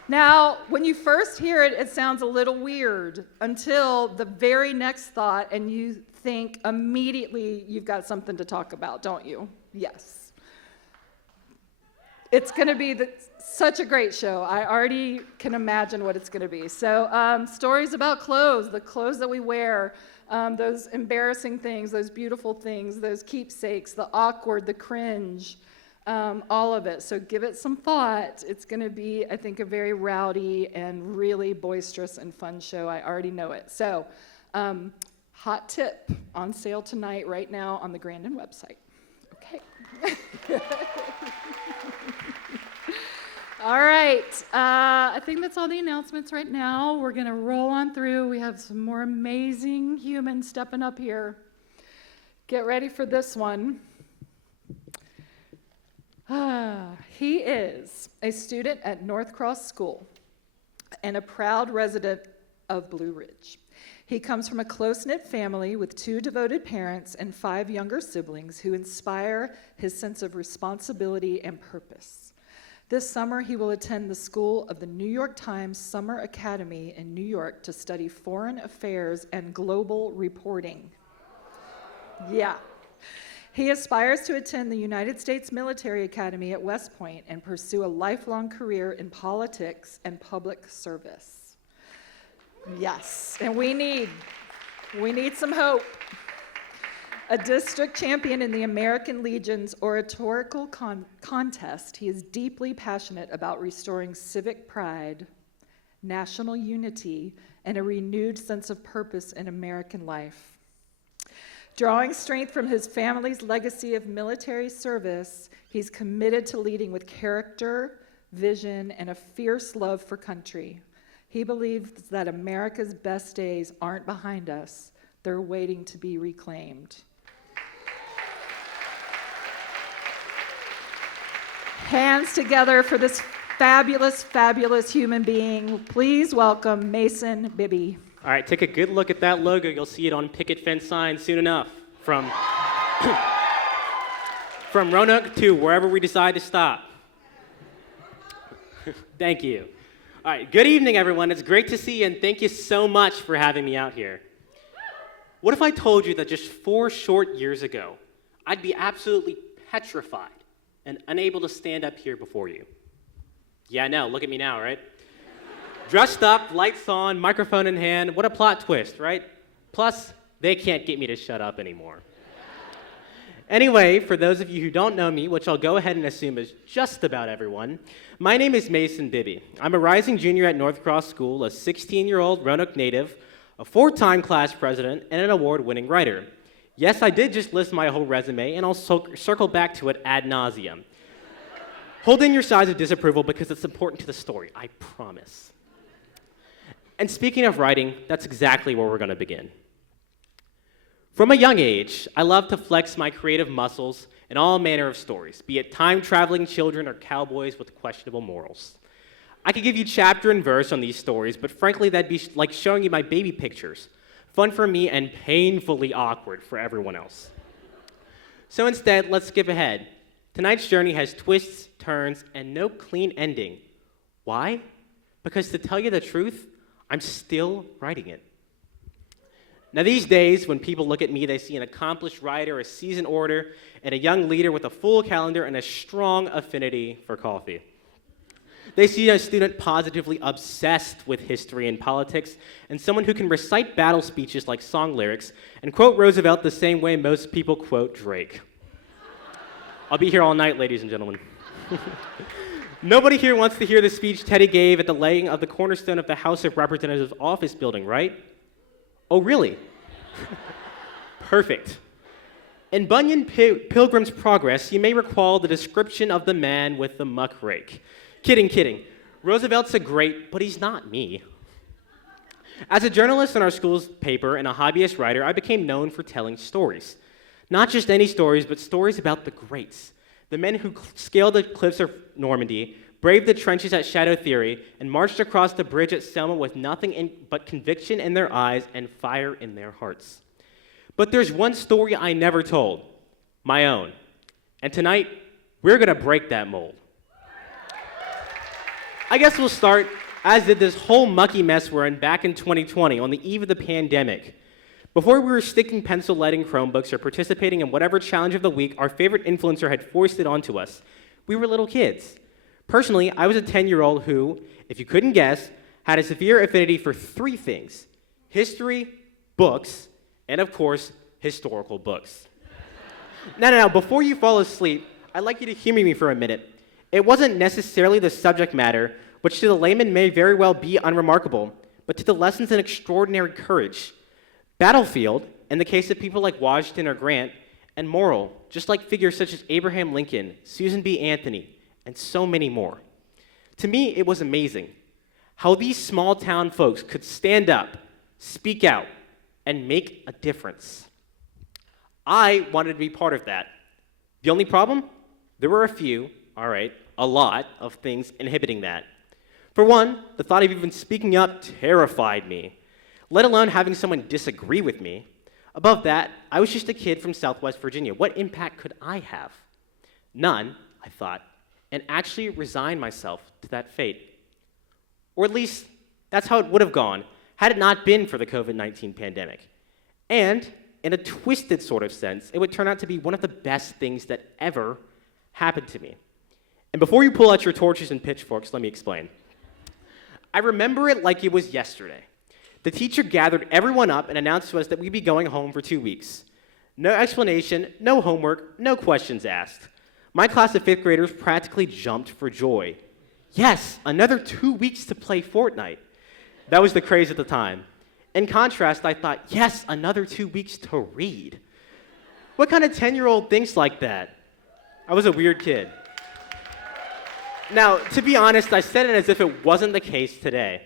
Now, when you first hear it, it sounds a little weird until the very next thought, and you think immediately you've got something to talk about, don't you? Yes. It's going to be such a great show. I already can imagine what it's going to be. So stories about clothes, the clothes that we wear, those embarrassing things, those beautiful things, those keepsakes, the awkward, the cringe, all of it. So give it some thought. It's going to be, I think, a very rowdy and really boisterous and fun show. I already know it. So hot tip, on sale tonight right now on the Grandin website. Okay. All right. I think that's all the announcements right now. We're going to roll on through. We have some more amazing humans stepping up here. Get ready for this one. He is a student at North Cross School and a proud resident of Blue Ridge. He comes from a close-knit family with 2 devoted parents and 5 younger siblings who inspire his sense of responsibility and purpose. This summer, he will attend the School of the New York Times Summer Academy in New York to study foreign affairs and global reporting. Yeah. He aspires to attend the United States Military Academy at West Point and pursue a lifelong career in politics and public service. Yes, and we need some hope. A district champion in the American Legion's oratorical contest, he is deeply passionate about restoring civic pride, national unity, and a renewed sense of purpose in American life. Drawing strength from his family's legacy of military service, he's committed to leading with character, vision, and a fierce love for country. He believes that America's best days aren't behind us, they're waiting to be reclaimed. Hands together for this fabulous, fabulous human being. Please welcome Mason Bibby. All right, take a good look at that logo. You'll see it on picket fence signs soon enough. From Roanoke to wherever we decide to stop. Thank you. All right, good evening, everyone. It's great to see you, and thank you so much for having me out here. What if I told you that just 4 short years ago, I'd be absolutely petrified and unable to stand up here before you? Yeah, I know. Look at me now, right? Dressed up, lights on, microphone in hand. What a plot twist, right? Plus, they can't get me to shut up anymore. Anyway, for those of you who don't know me, which I'll go ahead and assume is just about everyone, my name is Mason Bibby. I'm a rising junior at North Cross School, a 16-year-old Roanoke native, a 4-time class president, and an award-winning writer. Yes, I did just list my whole resume, and I'll circle back to it ad nauseum. Hold in your sighs of disapproval because it's important to the story, I promise. And speaking of writing, that's exactly where we're going to begin. From a young age, I love to flex my creative muscles in all manner of stories, be it time-traveling children or cowboys with questionable morals. I could give you chapter and verse on these stories, but frankly, that'd be like showing you my baby pictures. Fun for me and painfully awkward for everyone else. So instead, let's skip ahead. Tonight's journey has twists, turns, and no clean ending. Why? Because to tell you the truth, I'm still writing it. Now these days, when people look at me, they see an accomplished writer, a seasoned orator, and a young leader with a full calendar and a strong affinity for coffee. They see a student positively obsessed with history and politics, and someone who can recite battle speeches like song lyrics and quote Roosevelt the same way most people quote Drake. I'll be here all night, ladies and gentlemen. Nobody here wants to hear the speech Teddy gave at the laying of the cornerstone of the House of Representatives office building, right? Oh, really? Perfect. In Bunyan Pilgrim's Progress, you may recall the description of the man with the muck rake. Kidding. Roosevelt's a great, but he's not me. As a journalist in our school's paper and a hobbyist writer, I became known for telling stories. Not just any stories, but stories about the greats. The men who scaled the cliffs of Normandy, braved the trenches at Shadow Theory, and marched across the bridge at Selma with nothing but conviction in their eyes and fire in their hearts. But there's one story I never told, my own. And tonight, we're gonna break that mold. I guess we'll start, as did this whole mucky mess we're in back in 2020 on the eve of the pandemic. Before we were sticking pencil lead in Chromebooks or participating in whatever challenge of the week our favorite influencer had foisted onto us, we were little kids. Personally, I was a 10-year-old who, if you couldn't guess, had a severe affinity for 3 things: history, books, and of course, historical books. Now, before you fall asleep, I'd like you to humor me for a minute. It wasn't necessarily the subject matter, which to the layman may very well be unremarkable, but to the lessons in extraordinary courage. Battlefield, in the case of people like Washington or Grant, and moral, just like figures such as Abraham Lincoln, Susan B. Anthony, and so many more. To me, it was amazing how these small-town folks could stand up, speak out, and make a difference. I wanted to be part of that. The only problem? There were a lot of things inhibiting that. For one, the thought of even speaking up terrified me, let alone having someone disagree with me. Above that, I was just a kid from Southwest Virginia. What impact could I have? None, I thought, and actually resigned myself to that fate. Or at least, that's how it would have gone had it not been for the COVID-19 pandemic. And, in a twisted sort of sense, it would turn out to be one of the best things that ever happened to me. And before you pull out your torches and pitchforks, let me explain. I remember it like it was yesterday. The teacher gathered everyone up and announced to us that we'd be going home for 2 weeks. No explanation, no homework, no questions asked. My class of 5th graders practically jumped for joy. Yes, another 2 weeks to play Fortnite. That was the craze at the time. In contrast, I thought, yes, another 2 weeks to read. What kind of 10-year-old thinks like that? I was a weird kid. Now, to be honest, I said it as if it wasn't the case today.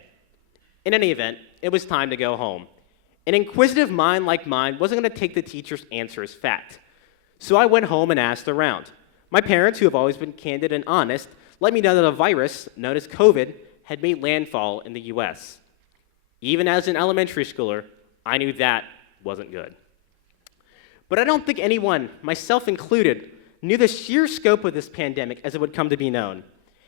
In any event, it was time to go home. An inquisitive mind like mine wasn't going to take the teacher's answer as fact. So I went home and asked around. My parents, who have always been candid and honest, let me know that a virus known as COVID had made landfall in the US. Even as an elementary schooler, I knew that wasn't good. But I don't think anyone, myself included, knew the sheer scope of this pandemic as it would come to be known.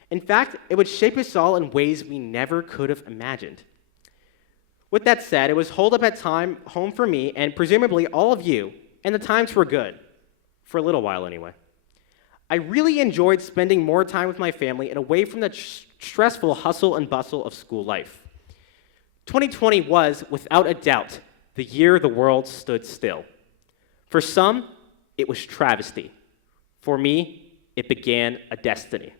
In fact, it would shape us all in ways we never could have imagined. With that said, it was holed up at time home for me and presumably all of you, and the times were good. For a little while, anyway. I really enjoyed spending more time with my family and away from the stressful hustle and bustle of school life. 2020 was, without a doubt, the year the world stood still. For some, it was travesty. For me, it began a destiny.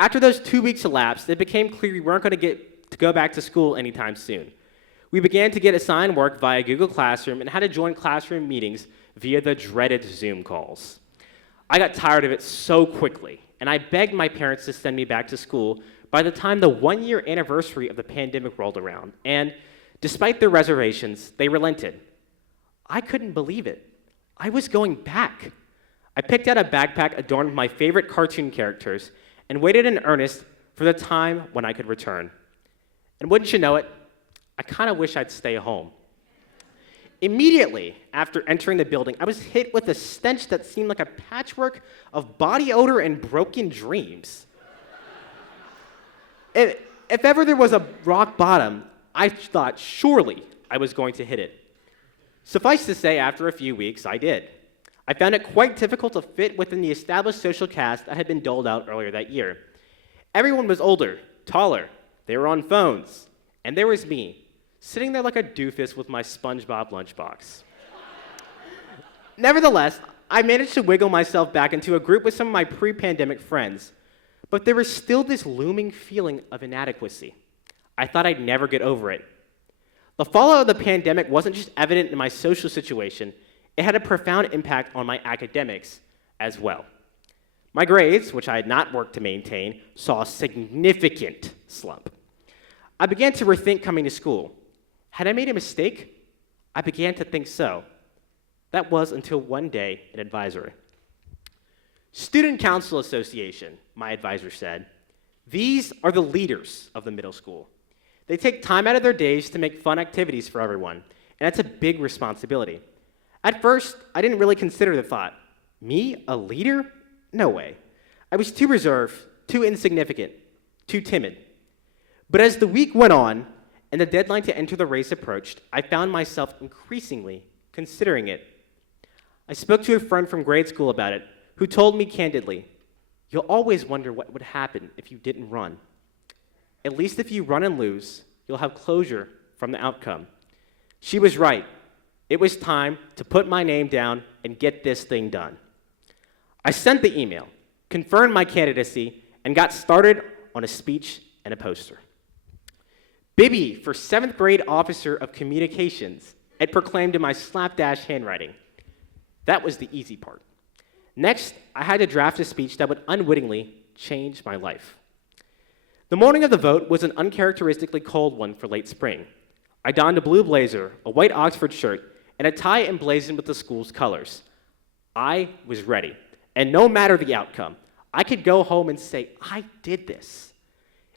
After those 2 weeks elapsed, it became clear we weren't going to get to go back to school anytime soon. We began to get assigned work via Google Classroom and had to join classroom meetings via the dreaded Zoom calls. I got tired of it so quickly, and I begged my parents to send me back to school by the time the 1-year anniversary of the pandemic rolled around, and despite their reservations, they relented. I couldn't believe it. I was going back. I picked out a backpack adorned with my favorite cartoon characters and waited in earnest for the time when I could return. And wouldn't you know it, I kind of wish I'd stay home. Immediately after entering the building, I was hit with a stench that seemed like a patchwork of body odor and broken dreams. If ever there was a rock bottom, I thought surely I was going to hit it. Suffice to say, after a few weeks, I did. I found it quite difficult to fit within the established social cast that had been doled out earlier that year. Everyone was older, taller, they were on phones, and there was me, sitting there like a doofus with my SpongeBob lunchbox. Nevertheless, I managed to wiggle myself back into a group with some of my pre-pandemic friends, but there was still this looming feeling of inadequacy. I thought I'd never get over it. The fallout of the pandemic wasn't just evident in my social situation, it had a profound impact on my academics as well. My grades, which I had not worked to maintain, saw a significant slump. I began to rethink coming to school. Had I made a mistake? I began to think so. That was until one day at advisory. Student Council Association, my advisor said, these are the leaders of the middle school. They take time out of their days to make fun activities for everyone, and that's a big responsibility. At first, I didn't really consider the thought. Me, a leader? No way. I was too reserved, too insignificant, too timid. But as the week went on, and the deadline to enter the race approached, I found myself increasingly considering it. I spoke to a friend from grade school about it, who told me candidly, you'll always wonder what would happen if you didn't run. At least if you run and lose, you'll have closure from the outcome. She was right. It was time to put my name down and get this thing done. I sent the email, confirmed my candidacy, and got started on a speech and a poster. Bibby for 7th grade Officer of Communications, it proclaimed in my slapdash handwriting. That was the easy part. Next, I had to draft a speech that would unwittingly change my life. The morning of the vote was an uncharacteristically cold one for late spring. I donned a blue blazer, a white Oxford shirt, and a tie emblazoned with the school's colors. I was ready, and no matter the outcome, I could go home and say, I did this.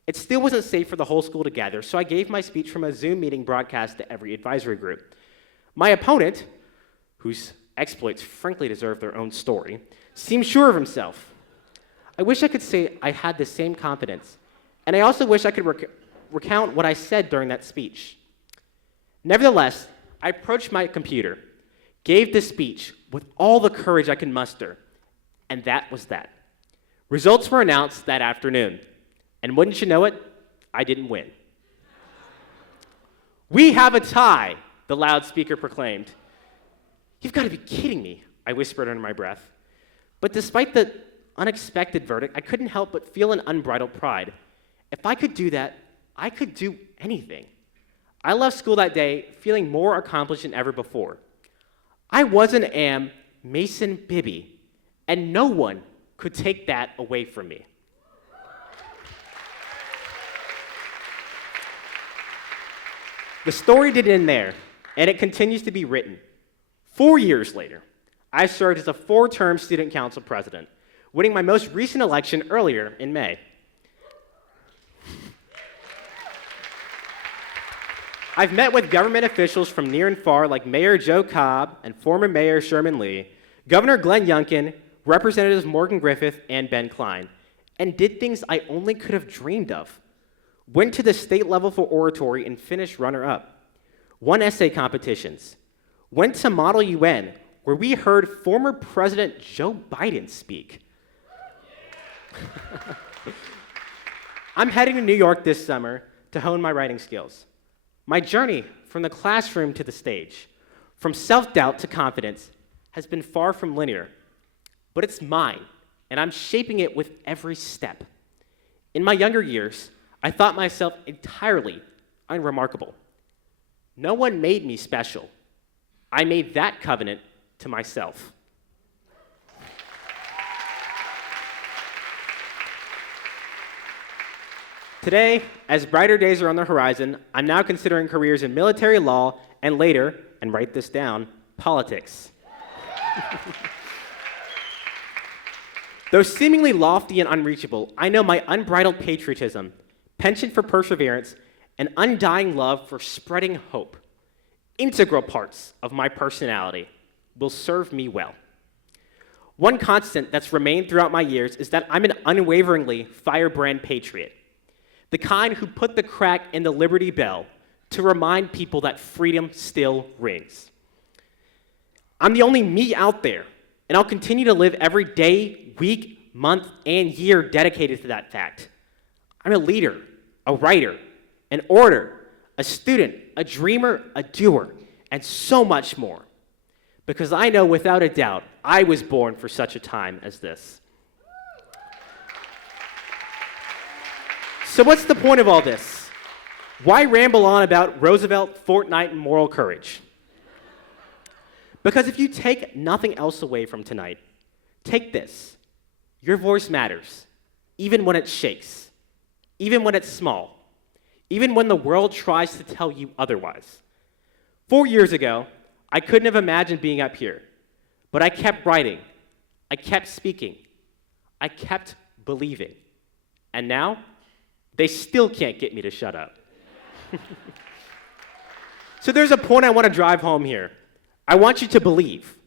It still wasn't safe for the whole school to gather, so I gave my speech from a Zoom meeting broadcast to every advisory group. My opponent, whose exploits frankly deserve their own story, seemed sure of himself. I wish I could say I had the same confidence, and I also wish I could recount what I said during that speech. Nevertheless, I approached my computer, gave the speech with all the courage I could muster, and that was that. Results were announced that afternoon, and wouldn't you know it, I didn't win. We have a tie, the loudspeaker proclaimed. You've got to be kidding me, I whispered under my breath. But despite the unexpected verdict, I couldn't help but feel an unbridled pride. If I could do that, I could do anything. I left school that day feeling more accomplished than ever before. I was and am Mason Bibby, and no one could take that away from me. The story didn't end there, and it continues to be written. 4 years later, I served as a 4-term student council president, winning my most recent election earlier in May. I've met with government officials from near and far like Mayor Joe Cobb and former Mayor Sherman Lee, Governor Glenn Youngkin, Representatives Morgan Griffith and Ben Klein, and did things I only could have dreamed of. Went to the state level for oratory and finished runner-up. Won essay competitions. Went to Model UN, where we heard former President Joe Biden speak. I'm heading to New York this summer to hone my writing skills. My journey from the classroom to the stage, from self-doubt to confidence, has been far from linear, but it's mine, and I'm shaping it with every step. In my younger years, I thought myself entirely unremarkable. No one made me special. I made that covenant to myself. Today, as brighter days are on the horizon, I'm now considering careers in military law and later, and write this down, politics. Though seemingly lofty and unreachable, I know my unbridled patriotism, penchant for perseverance, and undying love for spreading hope, integral parts of my personality, will serve me well. One constant that's remained throughout my years is that I'm an unwaveringly firebrand patriot, the kind who put the crack in the Liberty Bell to remind people that freedom still rings. I'm the only me out there, and I'll continue to live every day, week, month, and year dedicated to that fact. I'm a leader, a writer, an orator, a student, a dreamer, a doer, and so much more. Because I know without a doubt, I was born for such a time as this. So what's the point of all this? Why ramble on about Roosevelt, Fortnite, and moral courage? Because if you take nothing else away from tonight, take this. Your voice matters, even when it shakes, even when it's small, even when the world tries to tell you otherwise. 4 years ago, I couldn't have imagined being up here, but I kept writing, I kept speaking, I kept believing, and now, they still can't get me to shut up. So there's a point I want to drive home here. I want you to believe.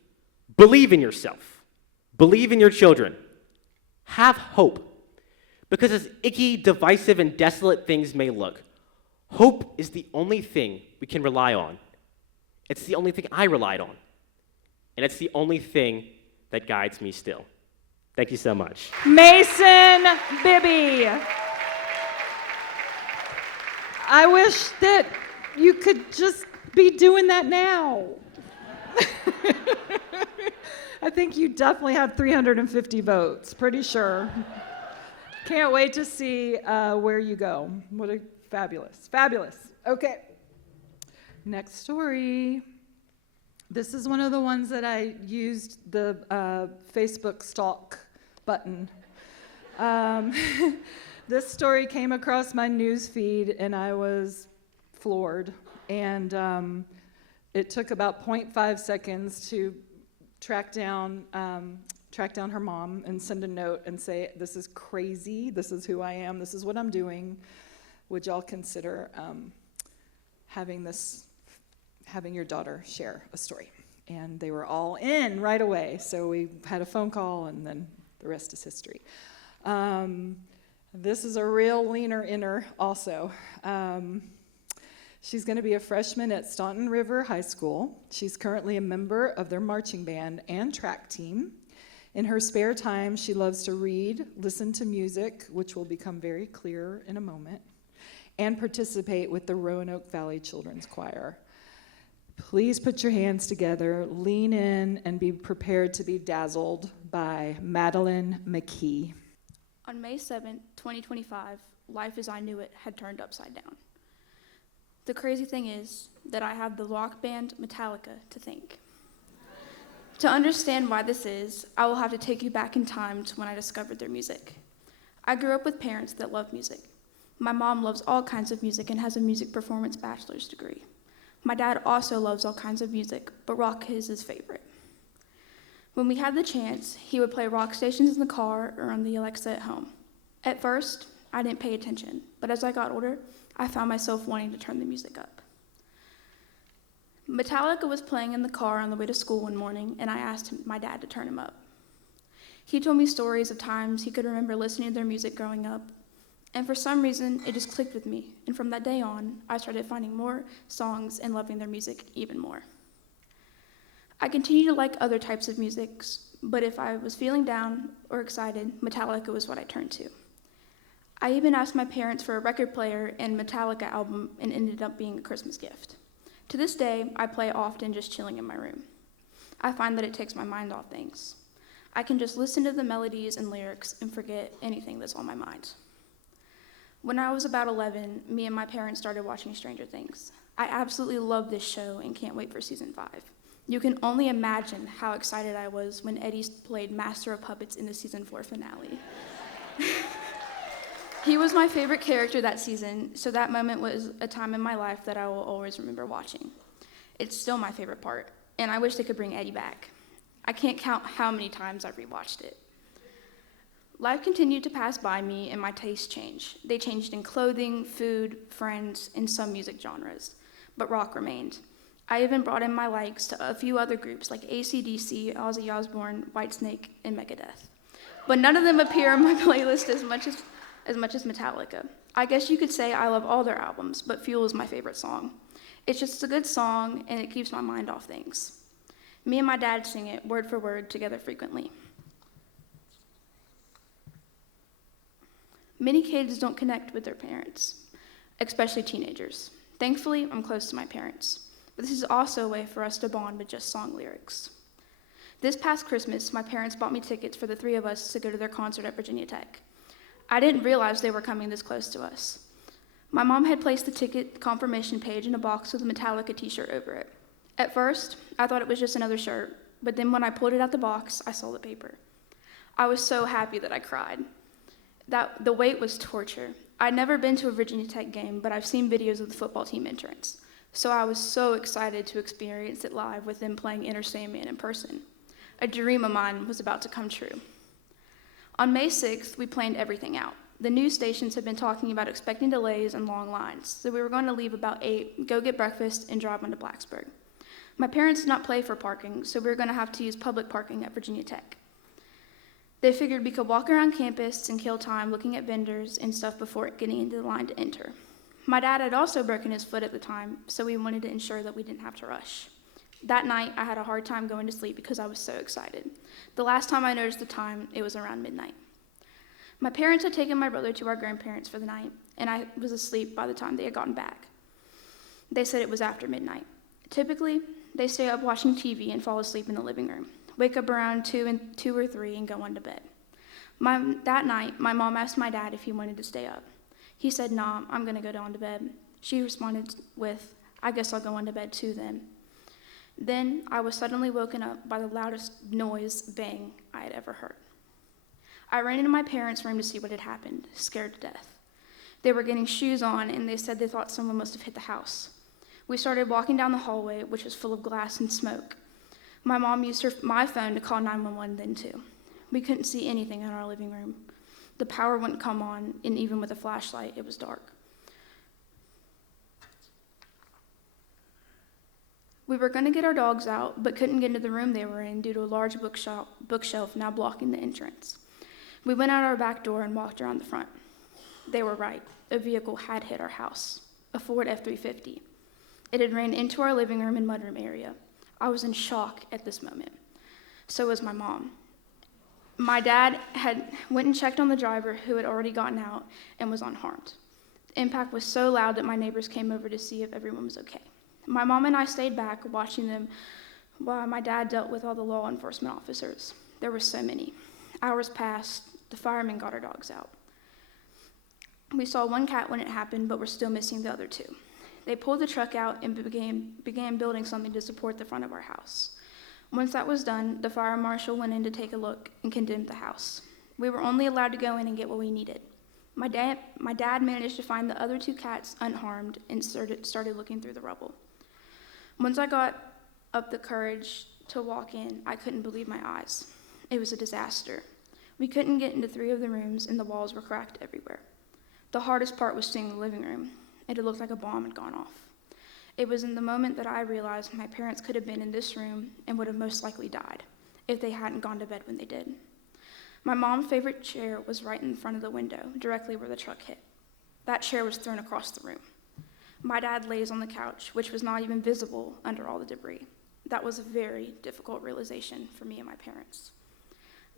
Believe in yourself. Believe in your children. Have hope. Because as icky, divisive, and desolate things may look, hope is the only thing we can rely on. It's the only thing I relied on. And it's the only thing that guides me still. Thank you so much. Mason Bibby. I wish that you could just be doing that now. I think you definitely had 350 votes, pretty sure. Can't wait to see where you go. What a fabulous. Okay, next story. This is one of the ones that I used the Facebook stalk button. This story came across my news feed, and I was floored. And it took about 0.5 seconds to track down her mom and send a note and say, "This is crazy. This is who I am. This is what I'm doing. Would y'all consider having your daughter share a story?" And they were all in right away. So we had a phone call, and then the rest is history. This is a real leaner inner also. She's going to be a freshman at Staunton River High School. She's currently a member of their marching band and track team. In her spare time, she loves to read, listen to music, which will become very clear in a moment, and participate with the Roanoke Valley Children's Choir. Please put your hands together, lean in, and be prepared to be dazzled by Madeline McKee. On May 7, 2025, life as I knew it had turned upside down. The crazy thing is that I have the rock band Metallica to thank. To understand why this is, I will have to take you back in time to when I discovered their music. I grew up with parents that love music. My mom loves all kinds of music and has a music performance bachelor's degree. My dad also loves all kinds of music, but rock is his favorite. When we had the chance, he would play rock stations in the car or on the Alexa at home. At first, I didn't pay attention, but as I got older, I found myself wanting to turn the music up. Metallica was playing in the car on the way to school one morning, and I asked my dad to turn him up. He told me stories of times he could remember listening to their music growing up, and for some reason, it just clicked with me, and from that day on, I started finding more songs and loving their music even more. I continue to like other types of music, but if I was feeling down or excited, Metallica was what I turned to. I even asked my parents for a record player and Metallica album and ended up being a Christmas gift. To this day, I play often just chilling in my room. I find that it takes my mind off things. I can just listen to the melodies and lyrics and forget anything that's on my mind. When I was about 11, me and my parents started watching Stranger Things. I absolutely love this show and can't wait for season 5. You can only imagine how excited I was when Eddie played Master of Puppets in the season 4 finale. He was my favorite character that season, so that moment was a time in my life that I will always remember watching. It's still my favorite part, and I wish they could bring Eddie back. I can't count how many times I've rewatched it. Life continued to pass by me and my tastes changed. They changed in clothing, food, friends, and some music genres, but rock remained. I even brought in my likes to a few other groups like AC/DC, Ozzy Osbourne, Whitesnake, and Megadeth. But none of them appear on my playlist as much as Metallica. I guess you could say I love all their albums, but Fuel is my favorite song. It's just a good song, and it keeps my mind off things. Me and my dad sing it word for word together frequently. Many kids don't connect with their parents, especially teenagers. Thankfully, I'm close to my parents, but this is also a way for us to bond with just song lyrics. This past Christmas, my parents bought me tickets for the 3 of us to go to their concert at Virginia Tech. I didn't realize they were coming this close to us. My mom had placed the ticket confirmation page in a box with a Metallica t-shirt over it. At first, I thought it was just another shirt, but then when I pulled it out the box, I saw the paper. I was so happy that I cried. The wait was torture. I'd never been to a Virginia Tech game, but I've seen videos of the football team entrance. So I was so excited to experience it live with them playing Enter Sandman in person. A dream of mine was about to come true. On May 6th, we planned everything out. The news stations had been talking about expecting delays and long lines, so we were going to leave about 8, go get breakfast, and drive on to Blacksburg. My parents did not pay for parking, so we were going to have to use public parking at Virginia Tech. They figured we could walk around campus and kill time looking at vendors and stuff before getting into the line to enter. My dad had also broken his foot at the time, so we wanted to ensure that we didn't have to rush. That night, I had a hard time going to sleep because I was so excited. The last time I noticed the time, it was around midnight. My parents had taken my brother to our grandparents for the night, and I was asleep by the time they had gotten back. They said it was after midnight. Typically, they stay up watching TV and fall asleep in the living room, wake up around 2 or 3 and go on to bed. That night, my mom asked my dad if he wanted to stay up. He said, "Nah, I'm going to go down to bed." She responded with, "I guess I'll go on to bed too then." Then I was suddenly woken up by the loudest noise bang I had ever heard. I ran into my parents' room to see what had happened, scared to death. They were getting shoes on, and they said they thought someone must have hit the house. We started walking down the hallway, which was full of glass and smoke. My mom used my phone to call 911 then too. We couldn't see anything in our living room. The power wouldn't come on, and even with a flashlight, it was dark. We were going to get our dogs out, but couldn't get into the room they were in due to a large bookshelf now blocking the entrance. We went out our back door and walked around the front. They were right. A vehicle had hit our house, a Ford F-350. It had ran into our living room and mudroom area. I was in shock at this moment. So was my mom. My dad went and checked on the driver, who had already gotten out and was unharmed. The impact was so loud that my neighbors came over to see if everyone was okay. My mom and I stayed back watching them while my dad dealt with all the law enforcement officers. There were so many. Hours passed. The firemen got our dogs out. We saw one cat when it happened, but we're still missing the other 2. They pulled the truck out and began building something to support the front of our house. Once that was done, the fire marshal went in to take a look and condemned the house. We were only allowed to go in and get what we needed. My dad managed to find the other 2 cats unharmed and started looking through the rubble. Once I got up the courage to walk in, I couldn't believe my eyes. It was a disaster. We couldn't get into 3 of the rooms, and the walls were cracked everywhere. The hardest part was seeing the living room. It had looked like a bomb had gone off. It was in the moment that I realized my parents could have been in this room and would have most likely died if they hadn't gone to bed when they did. My mom's favorite chair was right in front of the window, directly where the truck hit. That chair was thrown across the room. My dad lays on the couch, which was not even visible under all the debris. That was a very difficult realization for me and my parents.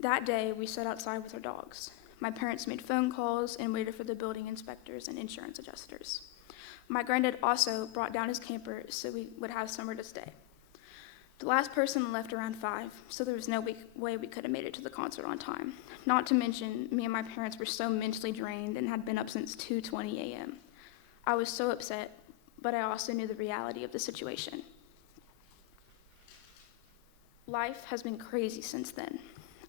That day, we sat outside with our dogs. My parents made phone calls and waited for the building inspectors and insurance adjusters. My granddad also brought down his camper so we would have somewhere to stay. The last person left around 5, so there was no way we could have made it to the concert on time. Not to mention, me and my parents were so mentally drained and had been up since 2:20 a.m. I was so upset, but I also knew the reality of the situation. Life has been crazy since then.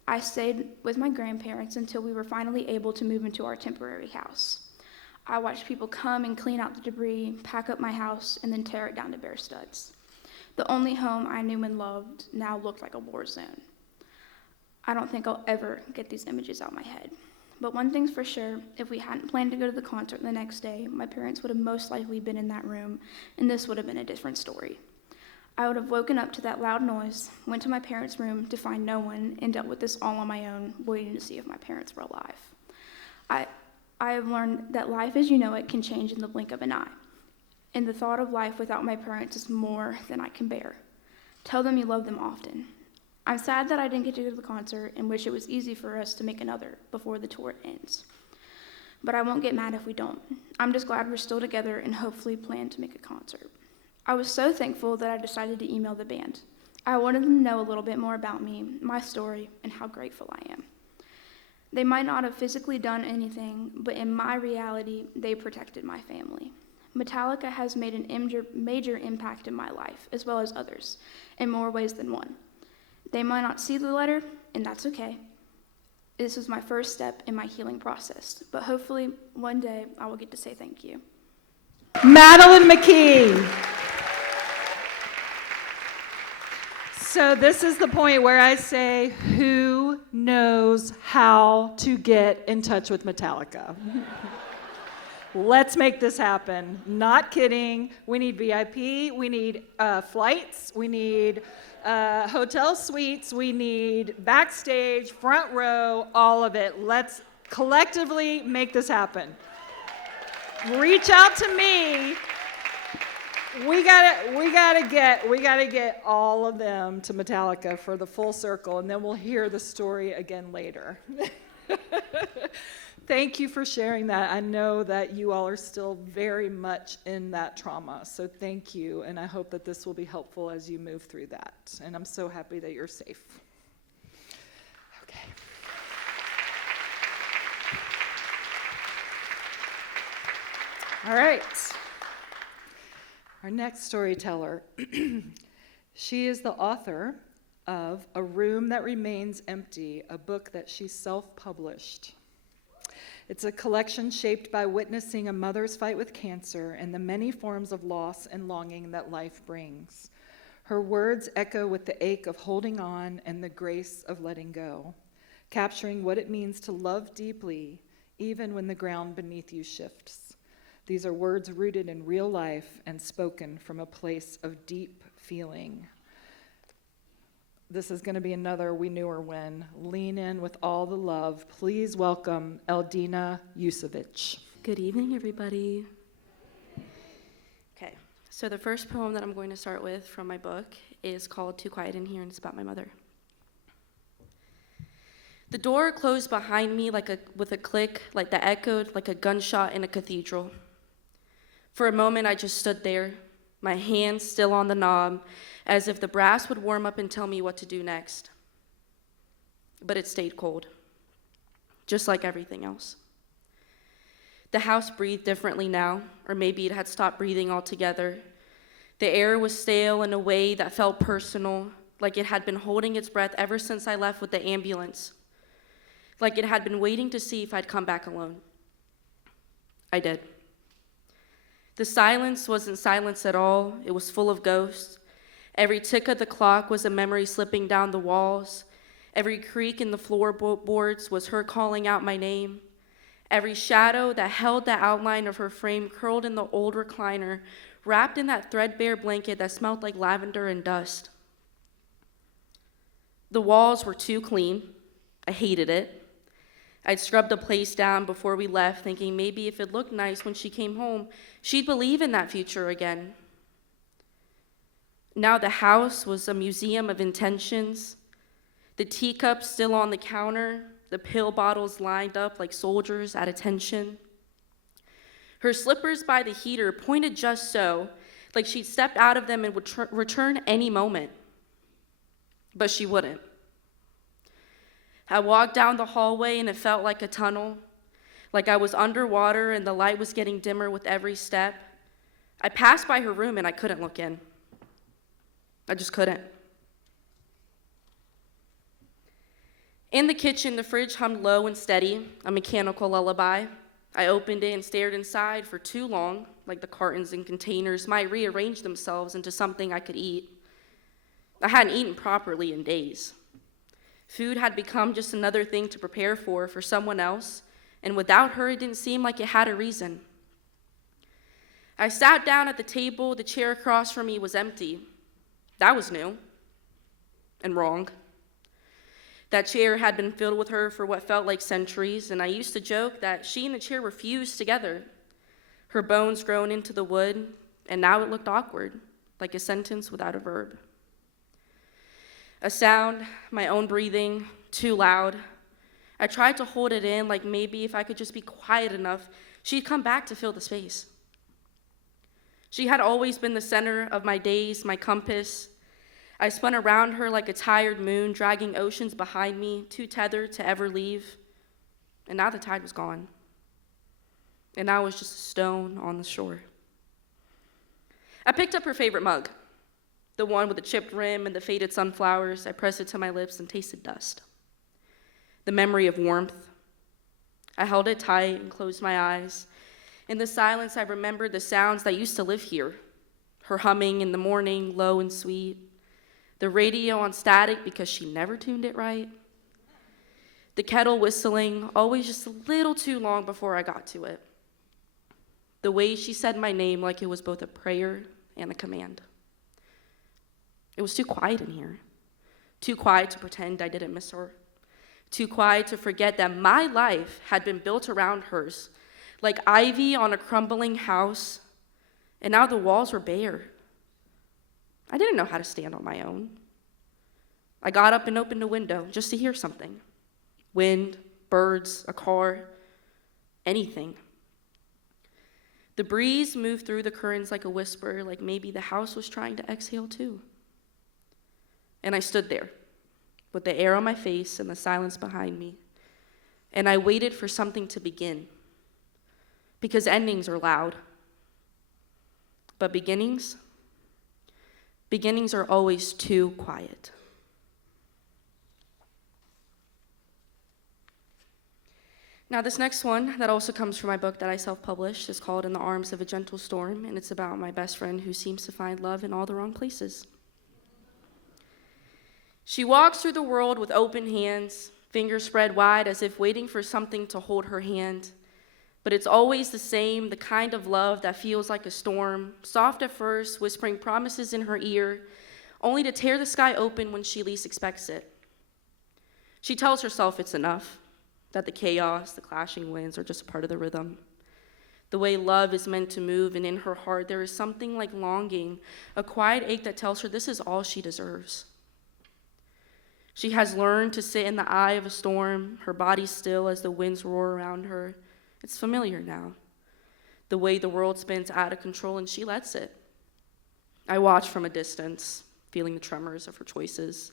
I stayed with my grandparents until we were finally able to move into our temporary house. I watched people come and clean out the debris, pack up my house, and then tear it down to bare studs. The only home I knew and loved now looked like a war zone. I don't think I'll ever get these images out of my head. But one thing's for sure, if we hadn't planned to go to the concert the next day, my parents would have most likely been in that room, and this would have been a different story. I would have woken up to that loud noise, went to my parents' room to find no one, and dealt with this all on my own, waiting to see if my parents were alive. I have learned that life as you know it can change in the blink of an eye. And the thought of life without my parents is more than I can bear. Tell them you love them often. I'm sad that I didn't get to go to the concert and wish it was easy for us to make another before the tour ends. But I won't get mad if we don't. I'm just glad we're still together and hopefully plan to make a concert. I was so thankful that I decided to email the band. I wanted them to know a little bit more about me, my story, and how grateful I am. They might not have physically done anything, but in my reality, they protected my family. Metallica has made an major impact in my life, as well as others, in more ways than one. They might not see the letter, and that's okay. This was my first step in my healing process, but hopefully one day I will get to say thank you. Madeline McKee. So this is the point where I say, who knows how to get in touch with Metallica? Let's make this happen. Not kidding. We need VIP. We need flights. We need hotel suites. We need backstage, front row, all of it. Let's collectively make this happen. Reach out to me. We gotta get all of them to Metallica for the full circle, and then we'll hear the story again later. Thank you for sharing that. I know that you all are still very much in that trauma, so thank you, and I hope that this will be helpful as you move through that. And I'm so happy that you're safe. Okay. All right. Our next storyteller, she is the author of A Room That Remains Empty, a book that she self-published. It's a collection shaped by witnessing a mother's fight with cancer and the many forms of loss and longing that life brings. Her words echo with the ache of holding on and the grace of letting go, capturing what it means to love deeply, even when the ground beneath you shifts. These are words rooted in real life and spoken from a place of deep feeling. This is going to be another We Knew Her When. Lean in with all the love. Please welcome Eldina Jusovic. Good evening, everybody. Okay, so the first poem that I'm going to start with from my book is called Too Quiet in Here, and it's about my mother. The door closed behind me with a click like that echoed like a gunshot in a cathedral. For a moment, I just stood there, my hands still on the knob, as if the brass would warm up and tell me what to do next. But it stayed cold, just like everything else. The house breathed differently now, or maybe it had stopped breathing altogether. The air was stale in a way that felt personal, like it had been holding its breath ever since I left with the ambulance, like it had been waiting to see if I'd come back alone. I did. The silence wasn't silence at all. It was full of ghosts. Every tick of the clock was a memory slipping down the walls. Every creak in the floorboards was her calling out my name. Every shadow that held the outline of her frame curled in the old recliner, wrapped in that threadbare blanket that smelled like lavender and dust. The walls were too clean. I hated it. I'd scrubbed the place down before we left, thinking maybe if it looked nice when she came home, she'd believe in that future again. Now the house was a museum of intentions. The teacups still on the counter, the pill bottles lined up like soldiers at attention. Her slippers by the heater pointed just so, like she'd stepped out of them and would return any moment. But she wouldn't. I walked down the hallway and it felt like a tunnel, like I was underwater and the light was getting dimmer with every step. I passed by her room and I couldn't look in. I just couldn't. In the kitchen, the fridge hummed low and steady, a mechanical lullaby. I opened it and stared inside for too long, like the cartons and containers might rearrange themselves into something I could eat. I hadn't eaten properly in days. Food had become just another thing to prepare for someone else, and without her, it didn't seem like it had a reason. I sat down at the table. The chair across from me was empty. That was new and wrong. That chair had been filled with her for what felt like centuries, and I used to joke that she and the chair were fused together, her bones grown into the wood, and now it looked awkward, like a sentence without a verb. A sound, my own breathing, too loud. I tried to hold it in, like maybe if I could just be quiet enough, she'd come back to fill the space. She had always been the center of my days, my compass. I spun around her like a tired moon, dragging oceans behind me, too tethered to ever leave. And now the tide was gone. And I was just a stone on the shore. I picked up her favorite mug, the one with the chipped rim and the faded sunflowers. I pressed it to my lips and tasted dust. The memory of warmth. I held it tight and closed my eyes. In the silence, I remembered the sounds that used to live here. Her humming in the morning, low and sweet. The radio on static because she never tuned it right. The kettle whistling, always just a little too long before I got to it. The way she said my name like it was both a prayer and a command. It was too quiet in here. Too quiet to pretend I didn't miss her. Too quiet to forget that my life had been built around hers, like ivy on a crumbling house, and now the walls were bare. I didn't know how to stand on my own. I got up and opened a window just to hear something. Wind, birds, a car, anything. The breeze moved through the curtains like a whisper, like maybe the house was trying to exhale too. And I stood there, with the air on my face and the silence behind me, and I waited for something to begin, because endings are loud. But beginnings are always too quiet. Now, this next one that also comes from my book that I self-published is called In the Arms of a Gentle Storm, and it's about my best friend who seems to find love in all the wrong places. She walks through the world with open hands, fingers spread wide as if waiting for something to hold her hand. But it's always the same, the kind of love that feels like a storm, soft at first, whispering promises in her ear, only to tear the sky open when she least expects it. She tells herself it's enough, that the chaos, the clashing winds are just a part of the rhythm. The way love is meant to move, and in her heart there is something like longing, a quiet ache that tells her this is all she deserves. She has learned to sit in the eye of a storm, her body still as the winds roar around her. It's familiar now, the way the world spins out of control and she lets it. I watch from a distance, feeling the tremors of her choices,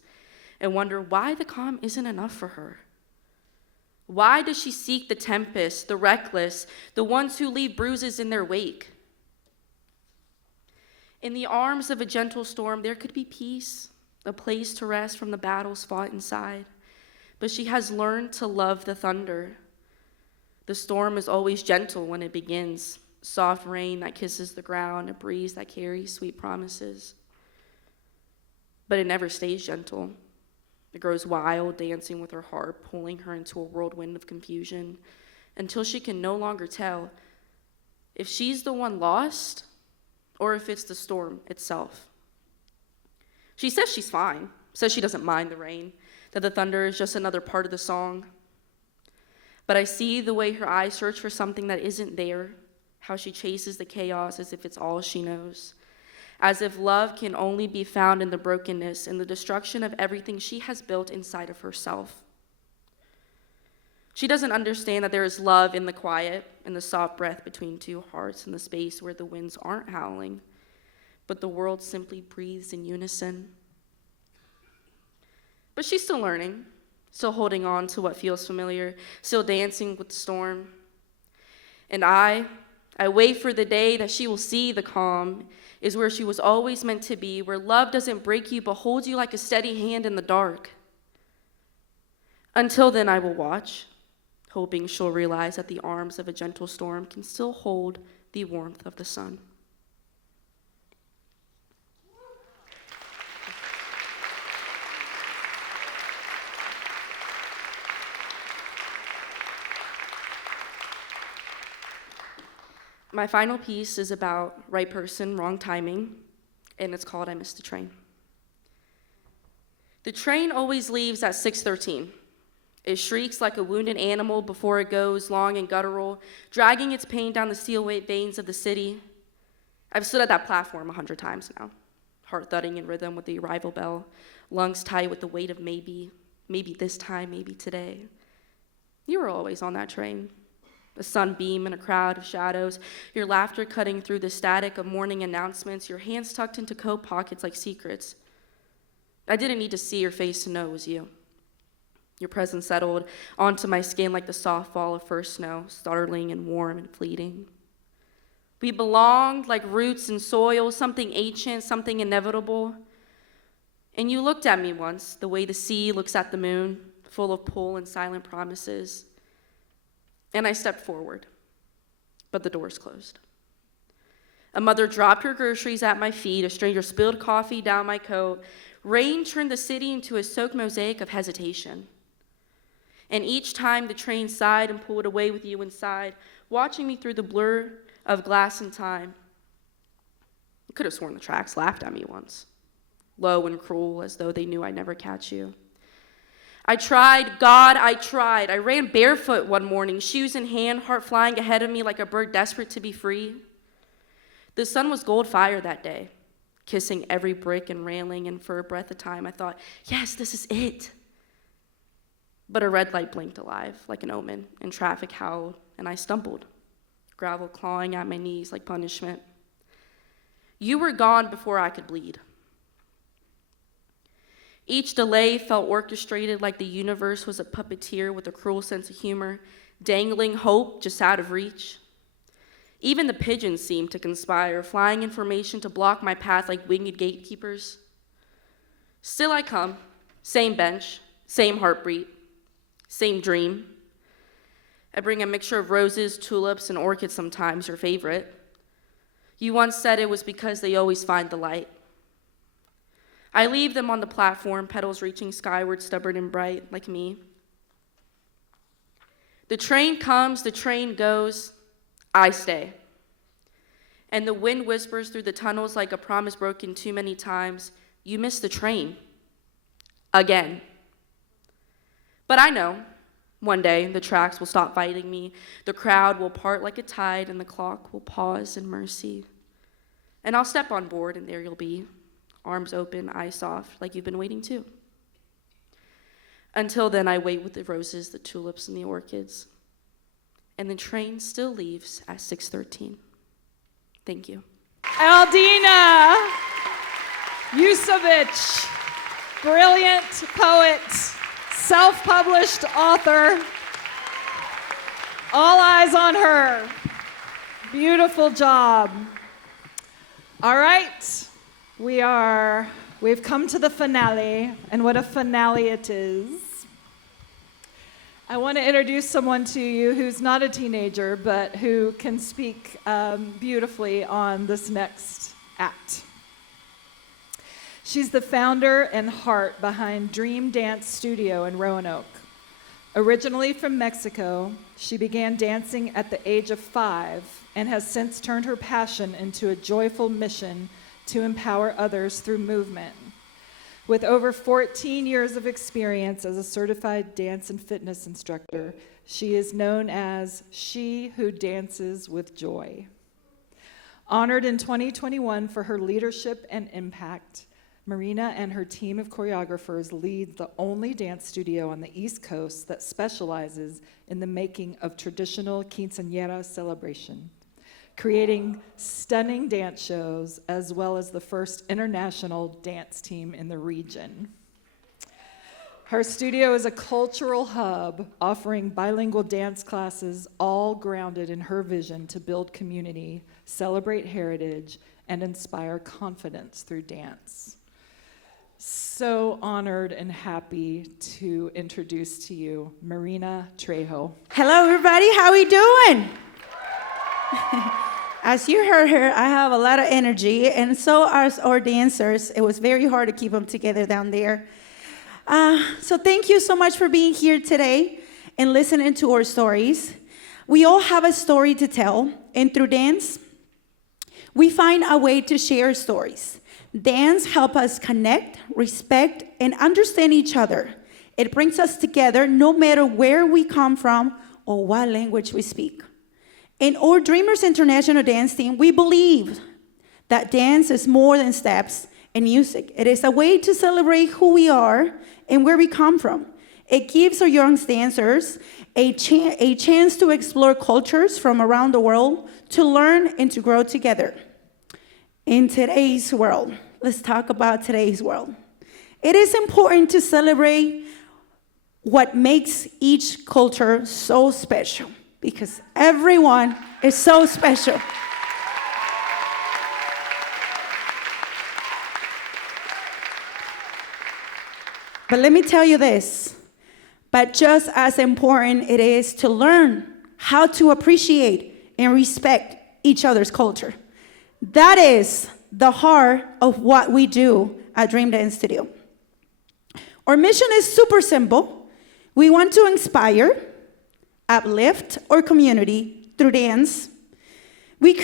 and wonder why the calm isn't enough for her. Why does she seek the tempest, the reckless, the ones who leave bruises in their wake? In the arms of a gentle storm, there could be peace, a place to rest from the battles fought inside. But she has learned to love the thunder. The storm is always gentle when it begins, soft rain that kisses the ground, a breeze that carries sweet promises. But it never stays gentle. It grows wild, dancing with her heart, pulling her into a whirlwind of confusion, until she can no longer tell if she's the one lost or if it's the storm itself. She says she's fine, says she doesn't mind the rain, that the thunder is just another part of the song. But I see the way her eyes search for something that isn't there, how she chases the chaos as if it's all she knows, as if love can only be found in the brokenness and the destruction of everything she has built inside of herself. She doesn't understand that there is love in the quiet, in the soft breath between two hearts, in the space where the winds aren't howling, but the world simply breathes in unison. But she's still learning, still holding on to what feels familiar, still dancing with the storm. And I I wait for the day that she will see the calm is where she was always meant to be, where love doesn't break you but holds you like a steady hand in the dark. Until then, I will watch, hoping she'll realize that the arms of a gentle storm can still hold the warmth of the sun. My final piece is about right person, wrong timing, and it's called I Missed the Train. The train always leaves at 6:13. It shrieks like a wounded animal before it goes, long and guttural, dragging its pain down the steel veins of the city. I've stood at that platform 100 times now, heart thudding in rhythm with the arrival bell, lungs tight with the weight of maybe this time, maybe today. You were always on that train. A sunbeam in a crowd of shadows, your laughter cutting through the static of morning announcements, your hands tucked into coat pockets like secrets. I didn't need to see your face to know it was you. Your presence settled onto my skin like the soft fall of first snow, startling and warm and fleeting. We belonged like roots in soil, something ancient, something inevitable. And you looked at me once, the way the sea looks at the moon, full of pull and silent promises. And I stepped forward, but the doors closed. A mother dropped her groceries at my feet, a stranger spilled coffee down my coat. Rain turned the city into a soaked mosaic of hesitation. And each time the train sighed and pulled away with you inside, watching me through the blur of glass and time. I could have sworn the tracks laughed at me once, low and cruel, as though they knew I'd never catch you. I tried, God, I tried. I ran barefoot one morning, shoes in hand, heart flying ahead of me like a bird desperate to be free. The sun was gold fire that day, kissing every brick and railing, and for a breath of time I thought, yes, this is it. But a red light blinked alive like an omen, and traffic howled, and I stumbled, gravel clawing at my knees like punishment. You were gone before I could bleed. Each delay felt orchestrated like the universe was a puppeteer with a cruel sense of humor, dangling hope just out of reach. Even the pigeons seemed to conspire, flying information to block my path like winged gatekeepers. Still I come, same bench, same heartbeat, same dream. I bring a mixture of roses, tulips, and orchids sometimes, your favorite. You once said it was because they always find the light. I leave them on the platform, petals reaching skyward, stubborn and bright, like me. The train comes, the train goes, I stay. And the wind whispers through the tunnels like a promise broken too many times. You missed the train. Again. But I know, one day the tracks will stop fighting me, the crowd will part like a tide, and the clock will pause in mercy. And I'll step on board, and there you'll be, arms open, eyes soft, like you've been waiting too. Until then, I wait with the roses, the tulips, and the orchids. And the train still leaves at 6:13. Thank you. Eldina Jusovic, brilliant poet, self-published author. All eyes on her. Beautiful job. All right. We've come to the finale, and what a finale it is. I want to introduce someone to you who's not a teenager, but who can speak beautifully on this next act. She's the founder and heart behind Dream Dance Studio in Roanoke. Originally from Mexico, she began dancing at the age of 5 and has since turned her passion into a joyful mission to empower others through movement. With over 14 years of experience as a certified dance and fitness instructor, she is known as She Who Dances with Joy. Honored in 2021 for her leadership and impact, Marina and her team of choreographers lead the only dance studio on the East Coast that specializes in the making of traditional quinceañera celebration, creating stunning dance shows, as well as the first international dance team in the region. Her studio is a cultural hub offering bilingual dance classes, all grounded in her vision to build community, celebrate heritage, and inspire confidence through dance. So honored and happy to introduce to you Maria Trejo. Hello, everybody. How we doing? As you heard her, I have a lot of energy, and so are our dancers. It was very hard to keep them together down there. So thank you so much for being here today and listening to our stories. We all have a story to tell, and through dance, we find a way to share stories. Dance helps us connect, respect, and understand each other. It brings us together no matter where we come from or what language we speak. In our Dreamers International Dance Team, we believe that dance is more than steps and music. It is a way to celebrate who we are and where we come from. It gives our young dancers a chance to explore cultures from around the world, to learn and to grow together. In today's world, let's talk about today's world. It is important to celebrate what makes each culture so special, because everyone is so special. But let me tell you this, but just as important it is to learn how to appreciate and respect each other's culture. That is the heart of what we do at Dream Dance Studio. Our mission is super simple. We want to inspire, uplift our community through dance. We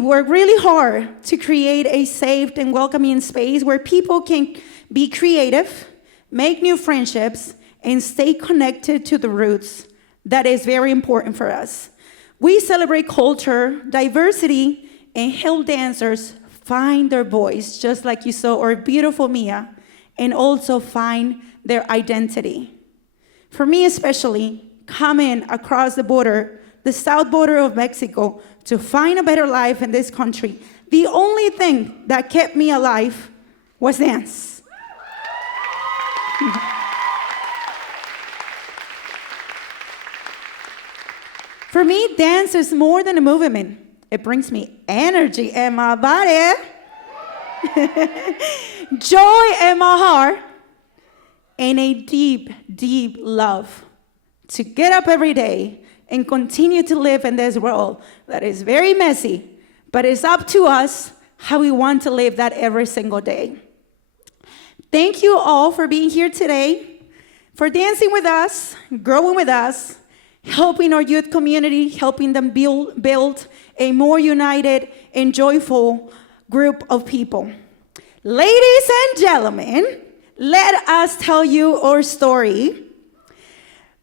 work really hard to create a safe and welcoming space where people can be creative, make new friendships, and stay connected to the roots. That is very important for us. We celebrate culture, diversity, and help dancers find their voice, just like you saw our beautiful Mia, and also find their identity. For me especially, coming across the border, the south border of Mexico, to find a better life in this country, the only thing that kept me alive was dance. For me, dance is more than a movement. It brings me energy in my body, joy in my heart, and a deep, deep love to get up every day and continue to live in this world that is very messy, but it's up to us how we want to live that every single day. Thank you all for being here today, for dancing with us, growing with us, helping our youth community, helping them build a more united and joyful group of people. Ladies and gentlemen, let us tell you our story.